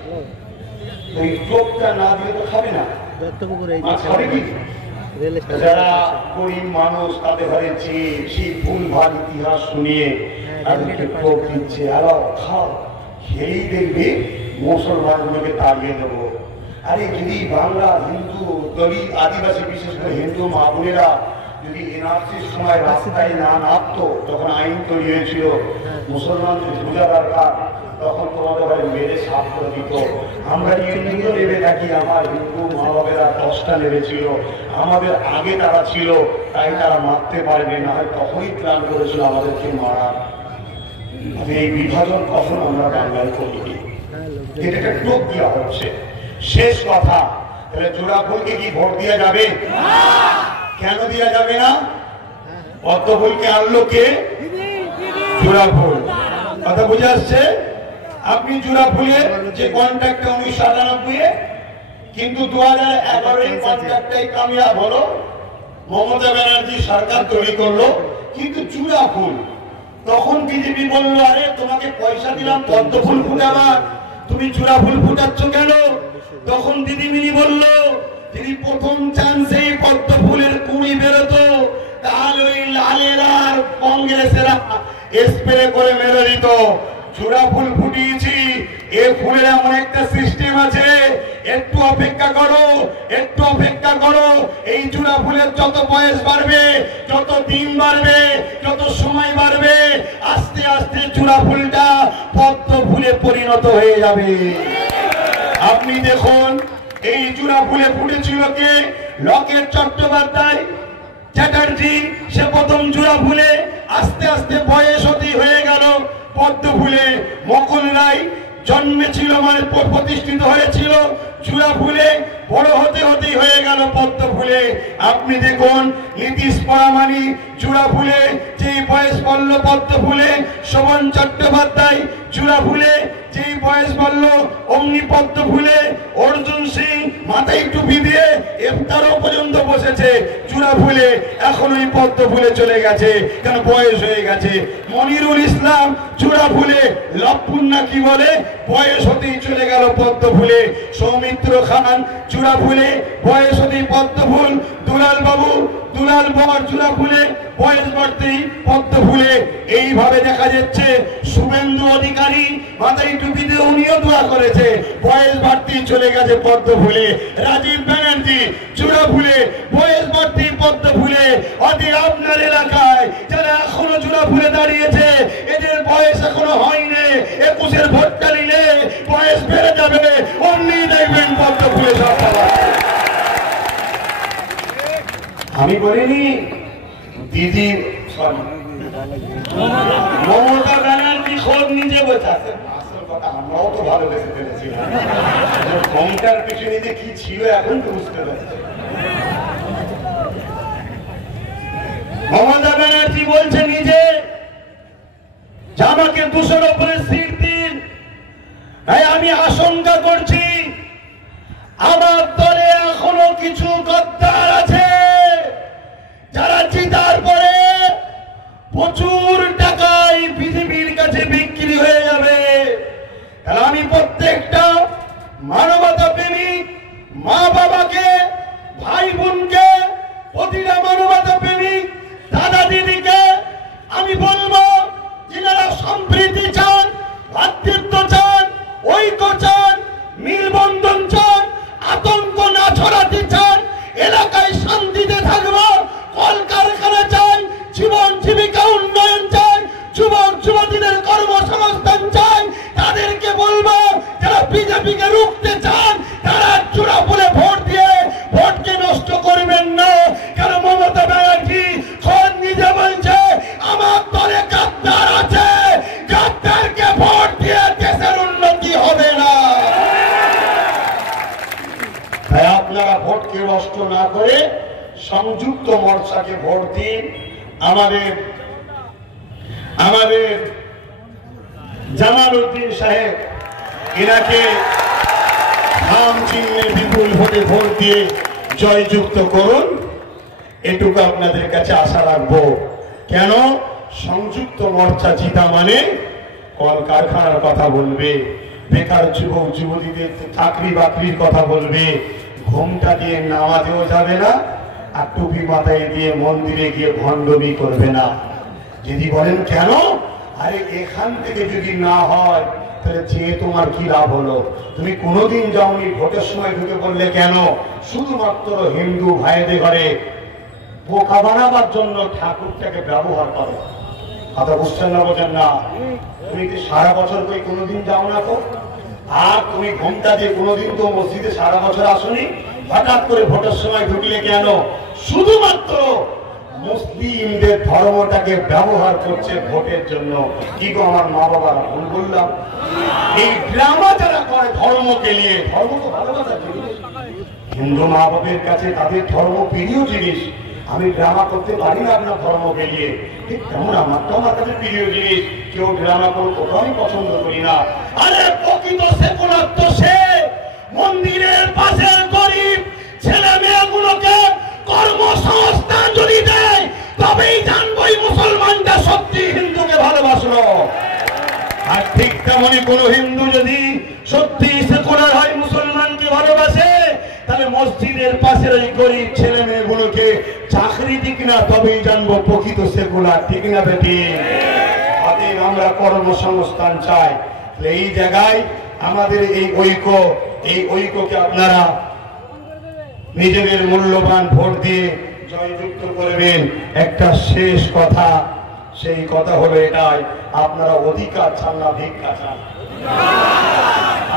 ওই টোপটা না দিয়ে তো খাবে না মাছ খাবে কি যারা গরিব মানুষ তাদের ঘরে চেয়ে সেই ভুলভাল ইতিহাস শুনিয়ে তাদেরকে টোপ দিচ্ছে আরো খাও খেয়েই দেখবে মুসলমানগুলোকে তাড়িয়ে দেবো আরে যদি বাংলা হিন্দু দলিত আদিবাসী বিশেষ করে হিন্দু মা বোনেরা যদি এনআরসির সময় রাস্তায় না নামতো তখন আইন তৈরি হয়েছিল মুসলমানদের বোঝা দরকার তখন তোমাদের ঘরে মেরে সাফ করে দিত আমরা হিন্দু নেবে থাকি আমার হিন্দু মা বাবেরা 10টা নেমেছিল আমাদের আগে তারা ছিল তাই তারা মারতে পারবে না হয় তখনই প্ল্যান করেছিল আমাদেরকে মারার এই বিভাজন কখন আমরা বাংলায় করিনি এটা একটা টোপ দেওয়া হচ্ছে শেষ কথা তাহলে জোড়া ফুলকে কি ভোট দেওয়া যাবে কেন দেওয়া যাবে না পদ্ম ফুলকে আনলো কে জোড়া ফুল কথা বুঝে আসছে আপনি জোড়া ফুলের যে কন্ট্রাক্টটা 1997 কিন্তু 2011 কন্ট্রাক্টটাই কামিয়াব হলো মমতা ব্যানার্জি সরকার তৈরি করলো কিন্তু জোড়া ফুল তখন বিজেপি বললো আরে তোমাকে পয়সা দিলাম পদ্ম ফুল ফুটাবার তুমি জোড়া ফুল ফুটাচ্ছ কেন তখন দিদিমণি বলল যদি প্রথম চান্সেই পদ্ম ফুলের কুড়ি বেরোতো তাহলে ওই লালেরা আর কংগ্রেসেরা স্প্রে করে মেরে দিত জোড়া ফুল ফুটিয়েছি এই ফুলের এমন একটা সিস্টেম আছে একটু অপেক্ষা করো একটু অপেক্ষা করো এই জোড়া ফুলের যত বয়স বাড়বে যত দিন বাড়বে যত সময় বাড়বে আস্তে আস্তে জোড়া ফুলটা পদ্ম ফুলে পরিণত হয়ে যাবে আপনি দেখুন এই জোড়া ফুলে ফুটেছিল কে লকেট চট্টোপাধ্যায় চ্যাটার্জি সে প্রথম জোড়া ফুলে আস্তে আস্তে বয়স অতি হয়ে গেল পদ্ম ফুলে মকল রায় জন্মেছিল মানে প্রতিষ্ঠিত হয়েছিল চূড়া ফুলে বড় হতে হতেই হয়ে গেল পদ্ম ফুলে। আপনি দেখুন নীতিশ পরামানি চূড়া ফুলে যেই বয়স বলল পদ্ম ফুলে, শোভন চট্টোপাধ্যায় চূড়া ফুলে যেই বয়স বলল অমনি পদ্ম ফুলে, অর্জুন সিং মাথায় টুপি দিয়ে ইফতারও পর্যন্ত বসেছে চূড়া ফুলে, এখন ওই পদ্ম ফুলে চলে গেছে, কেন বয়স হয়ে গেছে। মনিরুল ইসলাম চূড়া ফুলে, লক্ষুন্না কি বলে বয়স হতেই চলে গেল পদ্ম ফুলে। সৌমিত্র খান চূড়া ফুলে বয়স হতেই পদ্ম ফুল। দুলাল বাবু দুলাল বর চূড়া ফুলে বয়স বাড়তেই পদ্ম ফুলে। এইভাবে দেখা যাচ্ছে শুভেন্দু অধিকারী মাথায় টুপি দিয়ে উনিও দোয়া করেছে, বয়স বাড়তেই চলে গেছে পদ্ম ফুলে। রাজীব ব্যানার্জি চূড়া ফুলে বয়স বাড়তেই পদ্ম ফুলে। অতি আপনার এলাকায় যারা এখনো চূড়া ফুলে দাঁড়িয়েছে এদের বয়স এখনো হয়নি, 21-এর ভোটটা নিলে বয়স বেড়ে যাবে, অমনি দেখবেন পদ্ম ফুলে সব পাওয়া। আমি বলিনি দিদি মমতা ব্যানার্জি খোদ নিজে বোঝাচ্ছে, আসল কথা আমরাও তো ভালোবেসে ফেলেছিলাম, ক্ষমতার পিছনে যে কি ছিল এখন তো বুঝতে পারছি। মমতা ব্যানার্জি বলছে নিজে যে আমাকে 200-র উপরে সিট দিন, তাই আমি আশঙ্কা করছি আমার দলে এখনো কিছু গদ্দার আছে যারা জিতার পরে প্রচুর টাকায় বিজেপির কাছে বিক্রি হয়ে যাবে। তাহলে আমি প্রত্যেকটা মানবতা প্রেমিক মা বাবাকে, ভাই বোনকে, প্রতিটা মানবতা প্রেমিক দাদা দিদিকে আমি বলবো, যারা সম্প্রীতি চান, ভ্রাতৃত্ব চান, ঐক্য চান, মিলবন্ধন চান, আতঙ্ক না ছড়াতে চান, এলাকায় শান্তিতে থাকবো, কলকারখানা চাই, জীবন জীবিকা উন্নয়ন চাই, যুবক যুবতীদের কর্মসংস্থান চাই, তাদেরকে বলবো যারা বিজেপিকে রুখতে চান তারা চূড়া ফুলে ভোট দিয়ে ভোটকে নষ্ট করবেন না। কারণ মমতা ব্যানার্জি খোদ নিজে বলছে আমার দলে গাদ্দার আছে, গাদ্দারকে ভোট দিয়ে দেশের উন্নতি হবে না। তাই আপনারা ভোটকে নষ্ট না করে সংযুক্ত মোর্চাকে ভোট দিন। আমাদের জামাল উদ্দিন সাহেব এনাকে নাম চিহ্নে বিপুল ভোটে ভোট দিয়ে জয়যুক্ত করুন, এটুকু আপনাদের কাছে আশা রাখবো। কেন সংযুক্ত মোর্চা জিতা মানে কলকারখানার কথা বলবে, বেকার যুবক যুবতীদের চাকরি বাকরির কথা বলবে, ঘুমটা দিয়ে নামাজেও যাবে না, আর টুপি মাথায় দিয়ে মন্দিরে গিয়ে ভণ্ডমি করবে না। যদি বলেন কেন, আরে এখান থেকে যদি না হয় তাহলে যে তোমার কি লাভ হলো? তুমি কোনোদিন যাওনি, ভোটের সময় ঢুকে বললে কেন? শুধুমাত্র হিন্দু ভাইদের ঘরে বোকা বানাবার জন্য ঠাকুরটাকে ব্যবহার করো। কথা বুঝছেন না, বোঝেন না? তুমি কি সারা বছর কই কোনোদিন যাও না তো? আর তুমি ঘুমটা দিয়ে কোনোদিন তো মসজিদে সারা বছর আসনি, হঠাৎ করে ভোটের সময় ঢুকলে কেন? শুধুমাত্র মুসলিমদের ধর্মটাকে ব্যবহার করছে ভোটের জন্য। কি গো আমার মা বাবারা, ভুল বললাম? এই ড্রামা যারা করে ধর্মকে নিয়ে, ধর্ম তো ভালোবাসার জিনিস, হিন্দু মা বাবের কাছে তাদের ধর্ম প্রিয় জিনিস। আমি ড্রামা করতে পারি না আপনার ধর্মকে নিয়ে, ঠিক তেমন আমার তো আমার কাছে প্রিয় জিনিস। কেউ ড্রামা করুক ওটা আমি পছন্দ করি না। আরে প্রকৃত সেকুলার তো সে মন্দিরের পাশের গরিব ছেলে মেয়েগুলোকে কর্মসংস্থান যদি দেয় তবেই জানবই মুসলমানটা সত্যি হিন্দুকে ভালোবাসলো। আর ঠিক তেমনি কোন হিন্দু যদি সত্যি সেকুলার হয়, মুসলমানকে ভালোবাসে, তাহলে মসজিদের পাশের ওই গরিব ছেলে মেয়েগুলোকে চাকরি দিক না, তবেই জানবো প্রকৃত সেকুলার। ঠিক না বেটি? আমরা কর্মসংস্থান চাই। এই জায়গায় আমাদের এই ঐক্যকে আপনারা নিজেদের মূল্যবান ভোট দিয়ে জয়যুক্ত করবেন। একটা শেষ কথা, সেই কথা হলো এটাই, আপনারা অধিকার চান না ভিক্ষা চান।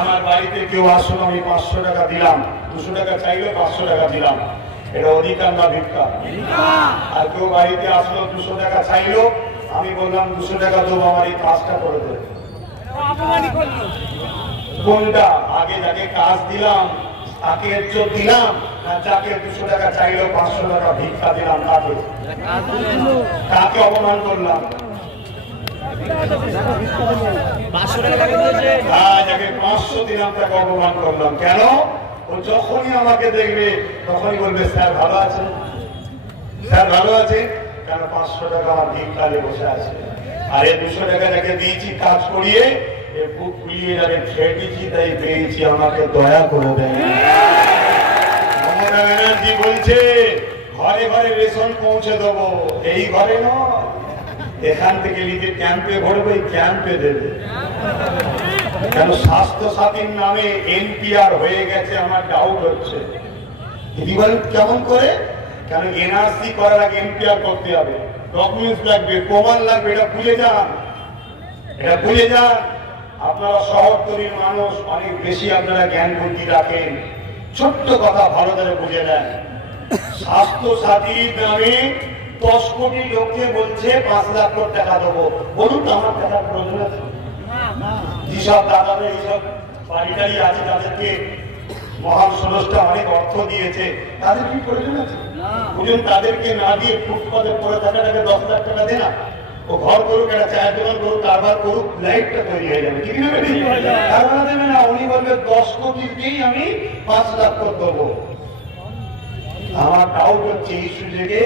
আমার বাড়িতে কেউ আসলো, আমি 500 টাকা দিলাম, 200 টাকা চাইলে 500 টাকা দিলাম, এটা অধিকার না ভিক্ষা? আর কেউ বাড়িতে আসলো 200 টাকা চাইলো, আমি বললাম 200 টাকা দেবো, আমার এই কাজটা করে দেবে। কোনটা? আগে যাকে কাজ দিলাম তাকে ইজ্জত দিলাম না যাকে 200 টাকা চাইলো 500 টাকা ভিক্ষা দিলাম তাকে অপমান করলাম? যাকে 500 দিলাম তাকে অপমান করলাম কেন? ও যখনই আমাকে দেখবে তখনই বলবে স্যার ভালো আছেন, স্যার ভালো আছে কেন? 500 টাকা আমার ভিক্ষা দিয়ে বসে আছে। আর এই 200 টাকা যাকে দিয়েছি কাজ করিয়ে বুক ফুলিয়ে যাকে খেটেছি তাই পেয়েছি, আমাকে দয়া করে দেয়। মমতা ব্যানার্জি বলছে ঘরে ঘরে রেশন পৌঁছে দেবো, এই ঘরে নয়, এখান থেকে নিজে ক্যাম্পে ভরবে, ক্যাম্পে দেবে। কেন স্বাস্থ্য সাথীর নামে এনপিআর হয়ে গেছে আমার ডাউট হচ্ছে। দিদি বলেন কেমন করে? কেন এনআরসি করার আগে এনপিআর করতে হবে, ডকুমেন্টস লাগবে, প্রমাণ লাগবে, এটা ভুলে যান, এটা ভুলে যান। আপনারা শহরতলির মানুষ, অনেক বেশি আপনারা জ্ঞান বুদ্ধি রাখেন। ছোট্ট কথা ভালো করে বুঝে নেন, স্বাস্থ্য সাথীর নামে 10 কোটি লোককে বলছে 5 লাখ টাকা দেবো। বলুন তো আমার টাকার প্রয়োজন আছে? যেসব দাদাদের এইসব বাড়িটারি আছে তাদেরকে মহান ষোড়শটা অনেক অর্থ দিয়েছে, তাদের কি প্রয়োজন আছে? বুঝুন তাদেরকে না দিয়ে ফুটপাতে পড়ে থাকাটাকে 10 লাখ টাকা দে না, ও ঘর করুক, একটা চায়ের দোকান করুক, কারবার করুক, লাইফটা তৈরি হয়ে যাবে। ঠিক না? কারবার দেবে না, উনি বলবে 10 কোটিতেই আমি 5 লাখ দেবো। আমার ডাউট হচ্ছে এই সুযোগে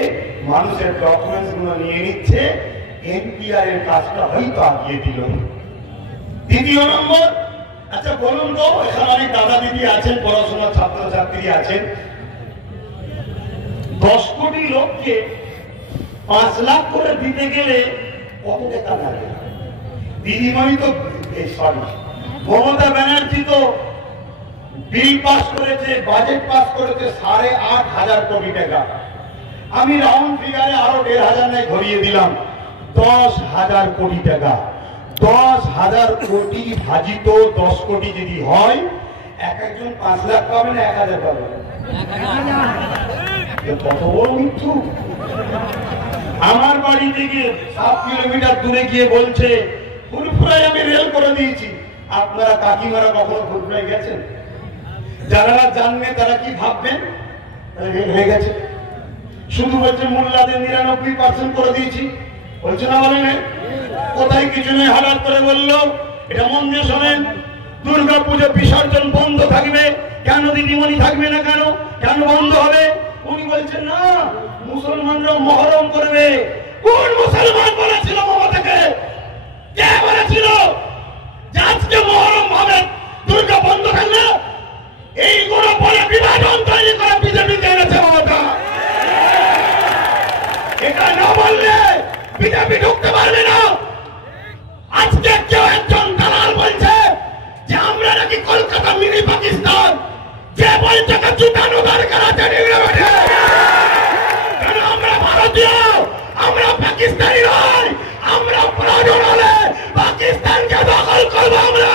মানুষের ডকুমেন্টস গুলো নিয়ে নিচ্ছে, এনপিআর এর কাজটা হয়তো আগিয়ে দিল। দ্বিতীয় নম্বর, আচ্ছা বলুন তো, এখানে অনেক দাদা দিদি আছেন, পড়াশোনার ছাত্রছাত্রী আছেন, 10 কোটি লোককে 5 লাখ করে দিতে গেলে কত টাকা লাগে? দিদিমণি তো সরি মমতা ব্যানার্জি তো বিল পাস করেছে, বাজেট পাস করেছে 8,500 কোটি টাকা। আমি রাউন্ড ফিগারে আরো 1,500 নাই ঘুরিয়ে দিলাম, 10,000 কোটি টাকা। 10,000 কোটি ভাজিত 10 কোটি যদি হয়, একজন 5 লাখ পাবে না 1,000 পাবে? কত বড় মিথ্যু! আমার বাড়ি থেকে 7 কিলোমিটার দূরে গিয়ে বলছে ফুরফুরায় আমি রেল করে দিয়েছি। আপনারা কাকিমারা কখনো ফুরফুরায় গেছেন? যারা জানবে তারা কি ভাববেন? রেল হয়ে গেছে। শুধু বলছে মোল্লাদের 99% করে দিয়েছি, বলছে না বলেন? কোথায় কিছু নেই, হঠাৎ করে বললো। এটা মন দিয়ে শোনেন, দুর্গা পুজো বিসর্জন বন্ধ থাকবে কেন? দিদিমণি থাকবে না কেন? কেন বন্ধ হবে? উনি বলছেন না, মুসলমানরা মহরম করবে। কোন মুসলমান বলেছিল মমতাকে? কে বলেছিল আজকে মহরম হবে, দুর্গা বন্ধ থাকবে? এইগুলো বলে বিভাজন তৈরি করে বিজেপি এনেছে মমতা। এটা না বললে বিজেপি ঢুকতে পারবে না। আজকে কেউ একজন দালাল বলছে যে আমরা নাকি কলকাতা মিনি পাকিস্তান, যে বলছে জুটানো দরকার আছে। কেন আমরা ভারতীয়, আমরা পাকিস্তানি নয়। আমরা প্রয়োজন হলে পাকিস্তানকে দখল করবো। আমরা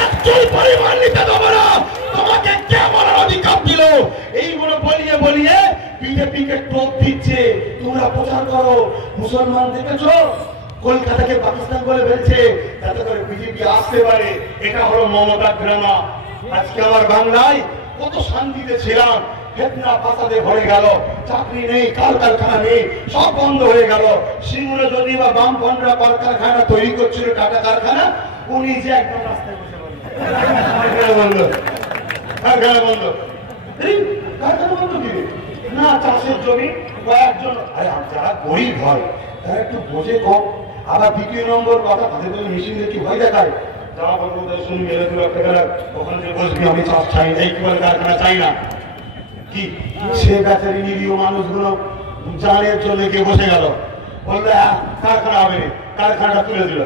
একচুল পরিমাণ নিতে দেবো না। তোমাকে কে বলার অধিকার দিল? এইগুলো বলিয়ে বলিয়ে বিজেপিকে টোপ দিচ্ছে। তোমরা প্রচার করো, মুসলমান দেখেছো কলকাতাকে পাকিস্তান বলে ফেলছে, যাতে করে বিজেপি আসতে পারে। এটা হলো মমতা ড্রামা। আজকে আমার বাংলায় কত শান্তিতে ছিলাম, ফেতনা ফাসাদে ভরে গেল, চাকরি নেই, কারখানা নেই, সব বন্ধ হয়ে গেল। সিঙ্গুরে যদি বা বামফ্রন্টরা কারখানা তৈরি করছিল, টাটা কারখানা, উনি যে একদম রাস্তায় বসে বন্ধ, কারখানা বন্ধ। কারখানা বন্ধ কি না? চাষের জমি কয়েকজন যারা গরিব হয় তারা একটু বোঝে কম। আবার দ্বিতীয় নম্বর কথা, তাদের মেশিন দেখি ভয় দেখায়, যারা বলবো শুনি মেরে 2 লাখ টাকা ওখানে যে বসবি, আমি চাষ চাই না, এই কি বলে কারখানা চাই না। কি সে বেচারি নিরীহ মানুষগুলো জানের জন্য কে বসে গেল, বললে কারখানা হবে না, কারখানাটা তুলে দিল।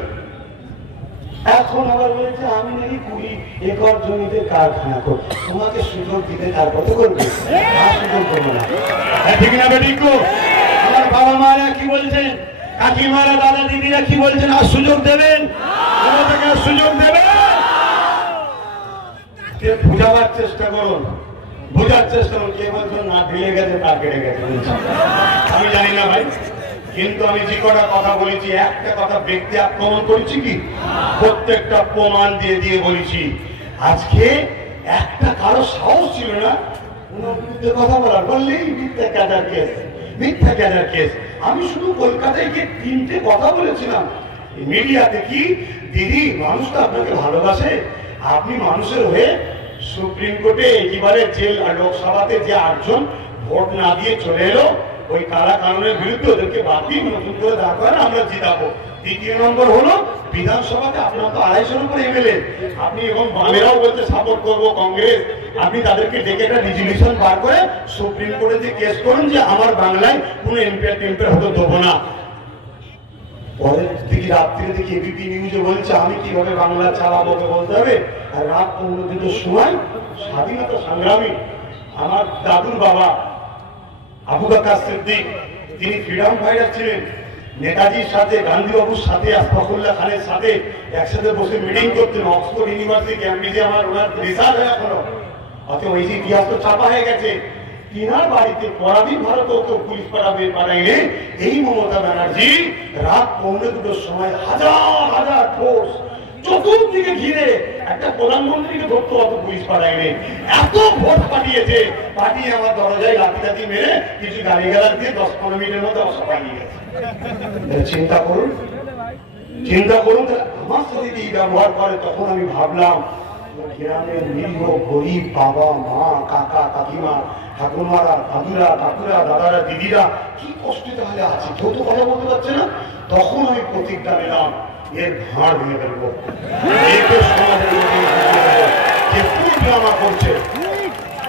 এখন আবার বলছে আমি নাকি 20 একর জমিতে কারখানা করব। তোমাকে সুযোগ দিতে তারপর তো করবে, আর সুযোগ করবো না। ঠিক না বেঠিক? আমার বাবা মারা কি বলছেন, কাকিমারা দাদা দিদিরা কি বলছেন? আর সুযোগ দেবেন? সুযোগ দেবেন? বুঝাবার চেষ্টা করুন, বোঝার চেষ্টা করুন। কে বলছেন না ঢেলে গেছে তার কেটে গেছে, আমি জানি না ভাই। কিন্তু আমি যে কটা কথা বলেছি, একটা কথা ব্যক্তি আক্রমণ করেছি কি? প্রত্যেকটা প্রমাণ দিয়ে দিয়ে বলেছি। আজকে একটা কারো সাহস ছিল না ওনার বিরুদ্ধে কথা বলার, বললেই মিথ্যা ক্যাডার কেস, মিথ্যা ক্যাডার কেস। আমি শুধু কলকাতায় গিয়ে 3টে কথা বলেছিলাম মিডিয়াতে, কি দিদি মানুষ তো আপনাকে ভালোবাসে, আপনি মানুষের হয়ে সুপ্রিম কোর্টে একেবারে জেল আর লোকসভাতে যে 8 জন ভোট না দিয়ে চলে এলো ওই কারা কানুনের বিরুদ্ধে ওদেরকে বাদ দিয়ে নতুন করে দাঁড় করেন, আমরা জিতাবো। দ্বিতীয় নম্বর হলো বিধানসভাতে আপনার তো 250-এর উপরে এমএলএ, আপনি এবং বামেরাও বলতে সাপোর্ট করবো কংগ্রেস, আপনি তাদেরকে ডেকে একটা রেজলিউশন বার করে সুপ্রিম কোর্টে যে কেস করুন যে আমার বাংলায় কোনো এমপিআর হতে দেবো না। পরের দিকে রাত্রিরে দেখি এবিপি নিউজে বলছে আমি কিভাবে বাংলা চালাবো বলতে হবে। আর রাত 15-র সময় স্বাধীনতা সংগ্রামী আমার দাদুর বাবা আবু বকর সিদ্দিক, তিনি ফ্রিডম ফাইটার ছিলেন, নেতাজির সাথে গান্ধীবাবুর সাথে আশফাকুল্লাহ খানের সাথে একসাথে বসে মিটিং করতেন অক্সফোর্ড ইউনিভার্সিটি ক্যাম্পাসে, আমার ওনার রিসার্চ হয় এখনো, অথবা ওই ইতিহাস তো ছাপা হয়ে গেছে। তিনার বাড়িতে পরাধীন ভারত পুলিশ পাঠাইলে এই মমতা ব্যানার্জি রাত 15-র সময় হাজার হাজার ফোর্স চতুর্দিকে ঘিরে একটা প্রধানমন্ত্রীকে ধরতে অত পুলিশ পাঠায়নি, এত ভোট পাঠিয়েছে, পাঠিয়ে আমার দরজায় লাঠি মেরে কিছু গাড়ি গালার দিয়ে 10-15 মিনিটের মধ্যে অসফল নিয়ে গেছে। চিন্তা করুন, চিন্তা করুন আমার সাথে এই ব্যবহার করে। তখন আমি ভাবলাম গ্রামের নিরীহ গরিব বাবা মা কাকা কাকিমা ঠাকুমারা দাদুরা কাকুরা দাদারা দিদিরা কি কষ্টে তাহলে আছে, কেউ তো কথা বলতে পারছে না। তখন আমি প্রতিজ্ঞা নিলাম এর ভাঁড় ভেঙে ফেলবো, যে পুরো ড্রামা করছে,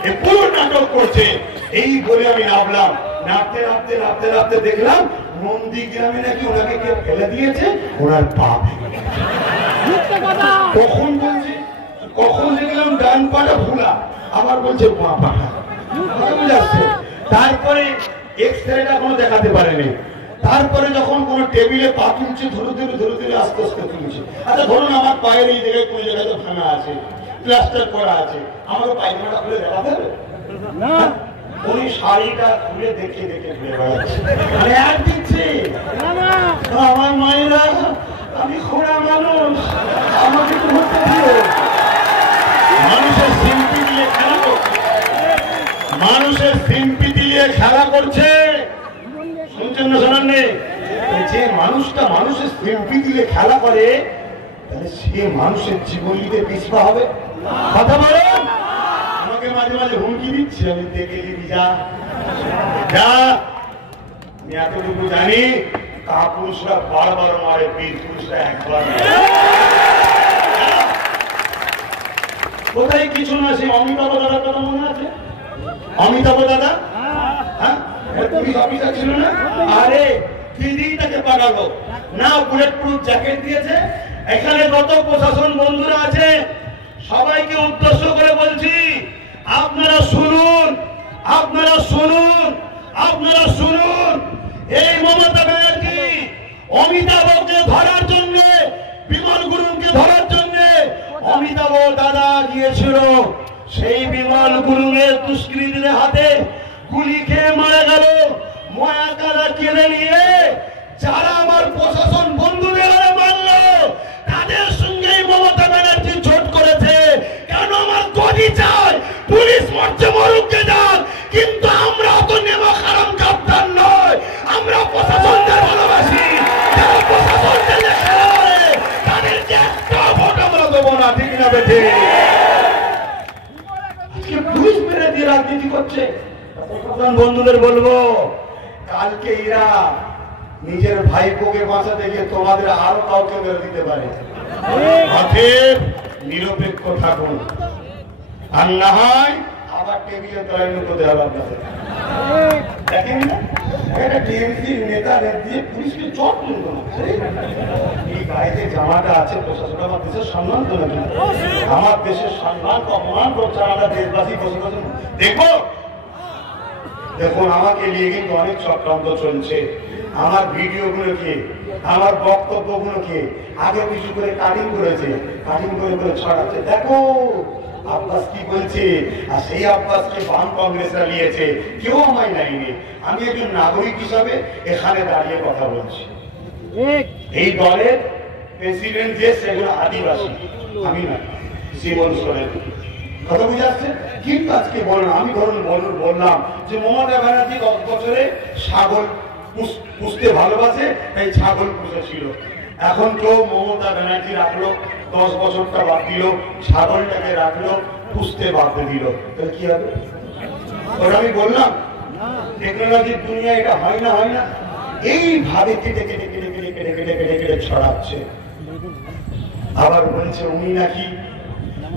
এ পুরো নাটক করছে। এই বলে আমি নামলাম, নামতে নামতে নামতে নামতে দেখলাম নন্দীগ্রামে নাকি ওনাকে কে ফেলে দিয়েছে, ওনার পা ভেঙে গেছে। কখন বলছে, কখন দেখলাম ডান পাটা ভুলা, আবার বলছে পা পাটা, বুঝাচ্ছে। তারপরে এক্সরেটা কোনো দেখাতে পারেনি। তারপরে যখন কোন টেবিলে পা তুলছে ধরে ধরে ধরে ধরে আস্তে আস্তে তুলছে। আচ্ছা ধরুন আমার পায়ের এই জায়গায় কোনো জায়গায় ভাঙা আছে, প্লাস্টার করা আছে, আমাকে পায়খানাটা খুলে দেখাতে হবে না? উনি শাড়িটা খুলে দেখে দেখে ঘুরে বেড়াচ্ছে, মানে এক দিচ্ছে। আমার মায়েরা, আমি খোড়া মানুষ, আমাকে ধরতে দিও। মানুষের সিম্পি দিয়ে খেলা করছে, মানুষের সিম্পি দিয়ে খেলা করছে। শুনছেন না শোনান নেই? যে মানুষটা মানুষের সিম্পি দিয়ে খেলা করে তাহলে সে মানুষের জীবন দিতে পিছপা হবে? কথা বলেন। আমাকে মাঝে মাঝে হুমকি দিচ্ছে, আমি দেখে দিবি যা যা। আমি এতটুকু জানি কাপুরুষরা বারবার মারে, বীর পুরুষরা একবার। কোথায় কিছু না, সে অমিতাভ দাদার কথা মনে আছে? অমিতাভ দাদা, হ্যাঁ পুলিশ অফিসার ছিল না? আরে দিদি তাকে পাঠালো না, বুলেট প্রুফ জ্যাকেট দিয়েছে। এখানে যত প্রশাসন বন্ধুরা আছে সবাইকে উদ্দেশ্য করে বলছি, আপনারা শুনুন, আপনারা শুনুন, আপনারা শুনুন। এই মমতা ব্যানার্জি অমিতাভকে ধরার জন্য, বিমল গুরুকে ধরার জন্য অমিতাভ দাদা গিয়েছিল। সেই বিমল গুরুমের দুষ্কৃতীদের হাতে গুলি খেয়ে মারা গেল, ময়া কাদা কেড়ে নিয়ে যারা আমার প্রশাসন বন্ধুদের মারল তাদের সঙ্গে মমতা ব্যানার্জি জোট করেছে। কেন? আমার গদি চাই পুলিশ মরছে মরুককে যান, কিন্তু আমরা তো নেমা খারাম কাপ্তান নয়, আমরা প্রশাসনদের ভালোবাসি। যারা প্রশাসনদের খেলা করে তাদেরকে একটা ভোট আমরা দেবো না, ঠিক না বেঠে? আজকে পুলিশ মেরে দিয়ে রাজনীতি করছে। বন্ধুদের বলবো, কালকে এরা নিজের ভাইপোকে বাঁচাতে গিয়ে তোমাদের আরো কাউকে মেরে দিতে পারে। অতএব নিরপেক্ষ থাকুন, আর না হয় আবার টেবিলে তলায় করতে হবে আপনাদের। দেখেন না একটা টিএমসির নেতা দিয়ে পুলিশকে চট মূল্য এই গায়ে জামাটা আছে, প্রশাসন আমার দেশের সম্মান তো নাকি? আমার দেশের সম্মান অপমান করছে আমরা দেশবাসী বসে বসে দেখো। দেখুন আমাকে নিয়ে কিন্তু অনেক চক্রান্ত চলছে। আমার ভিডিওগুলোকে, আমার বক্তব্যগুলোকে আগে কিছু করে কাটিং করেছে, কাটিং করে করে ছড়াচ্ছে। দেখো আব্বাস কি বলছে, আর সেই আব্বাসকে বাম কংগ্রেসরা নিয়েছে, কেউ আমায় নেয়নি। আমি একজন নাগরিক হিসাবে এখানে দাঁড়িয়ে কথা বলছি। এই দলের প্রেসিডেন্ট যে সেগুলো আদিবাসী, আমি না, শিবন সোরেন। কথা বুঝে আসছে? কিন্তু আজকে বললাম, আমি ধরুন বললাম যে মমতা ব্যানার্জি 10 বছরে ছাগল পুষতে ভালোবাসে, তাই ছাগল পুষেছিল। এখন কেউ মমতা ব্যানার্জি রাখলো, 10 বছরটা বাদ দিল, ছাগলটাকে রাখলো, পুষতে বাদ দিল, তাহলে কি হবে? ওটা আমি বললাম টেকনোলজির দুনিয়া এটা হয় না, হয় না? এইভাবে কেটে কেটে কেটে কেটে কেটে কেটে কেটে কেটে ছড়াচ্ছে। আবার বলছে উনি নাকি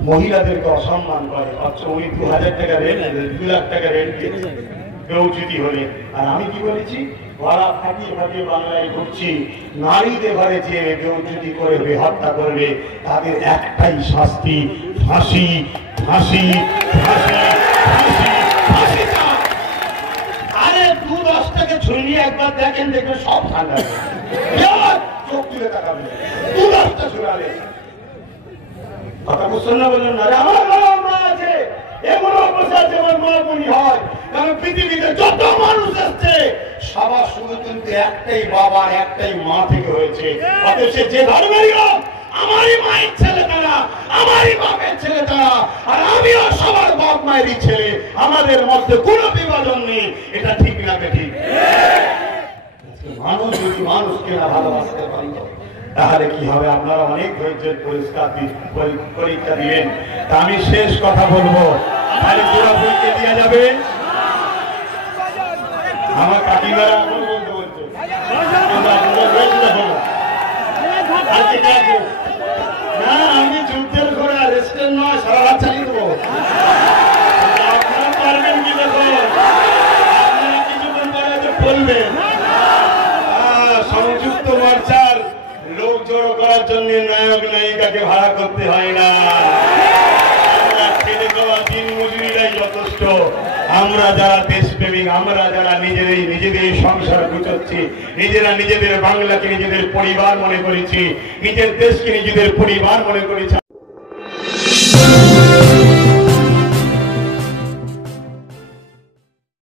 মহিলাদেরকে অসম্মান করে, অথচ উনি 2000 টাকা রেন্ট, 2 লাখ টাকা রেন্ট দিয়েছে বেউচুতি হলে। আর আমি কি বলেছি? গলা ফাটিয়ে ফাটিয়ে বাংলায় ঘুরছি, নারীদের ঘরে যে বেউচুতি করবে, হত্যা করবে, তাদের একটাই শাস্তি, ফাঁসি, ফাঁসি, ফাঁসি, ফাঁসি, ফাঁসি। আরে 2-10 টাকা ছুঁয়ে একবার দেখেন, দেখবেন সব ঠান্ডা চোখ তুলে তাকাবে। 2-10 টা ছুড়ালে কথা বুঝছেন না? বললেন না আমার মা আছে, এমন অবস্থা যেমন মহামণি হয়। কারণ পৃথিবীতে যত মানুষ আসছে সবার শুরু কিন্তু একটাই বাবা, একটাই মা থেকে হয়েছে। অথচ যে ধর্মেরই হোক, আমারই মায়ের ছেলে তারা, আমারই বাপের ছেলে তারা, আর আমিও সবার বাপ মায়েরই ছেলে। আমাদের মধ্যে কোনো বিভাজন নেই। এটা ঠিক না বেঠিক? মানুষ যদি মানুষকে না ভালোবাসতে পারি তাহলে কি হবে? আপনারা অনেক ধৈর্যের পরীক্ষা দিলেন। তা আমি শেষ কথা বলবো, তাহলে পুরো বইকে দেওয়া যাবে। আমার কাকিমারা এখন বলতে বলছে না, আমি যুদ্ধের ঘোড়া, রেস্টেন্ট নয়, সারা রাত চালিয়ে দেবো। আপনারা পারবেন কি? দেখো আপনারা কিছুক্ষণ পরে বলবেন। সংযুক্ত মোর্চার লোক জড়ো করার জন্য নায়ক নায়িকাকে ভাড়া করতে হয় না। আমরা খেলে দেওয়া দিন মজুরিরাই যথেষ্ট। আমরা যারা দেশপ্রেমিক, আমরা যারা নিজেদের সংসার গুছোচ্ছি, নিজেরা নিজেদের বাংলাকে নিজেদের পরিবার মনে করেছি, নিজের দেশকে নিজেদের পরিবার মনে করেছি।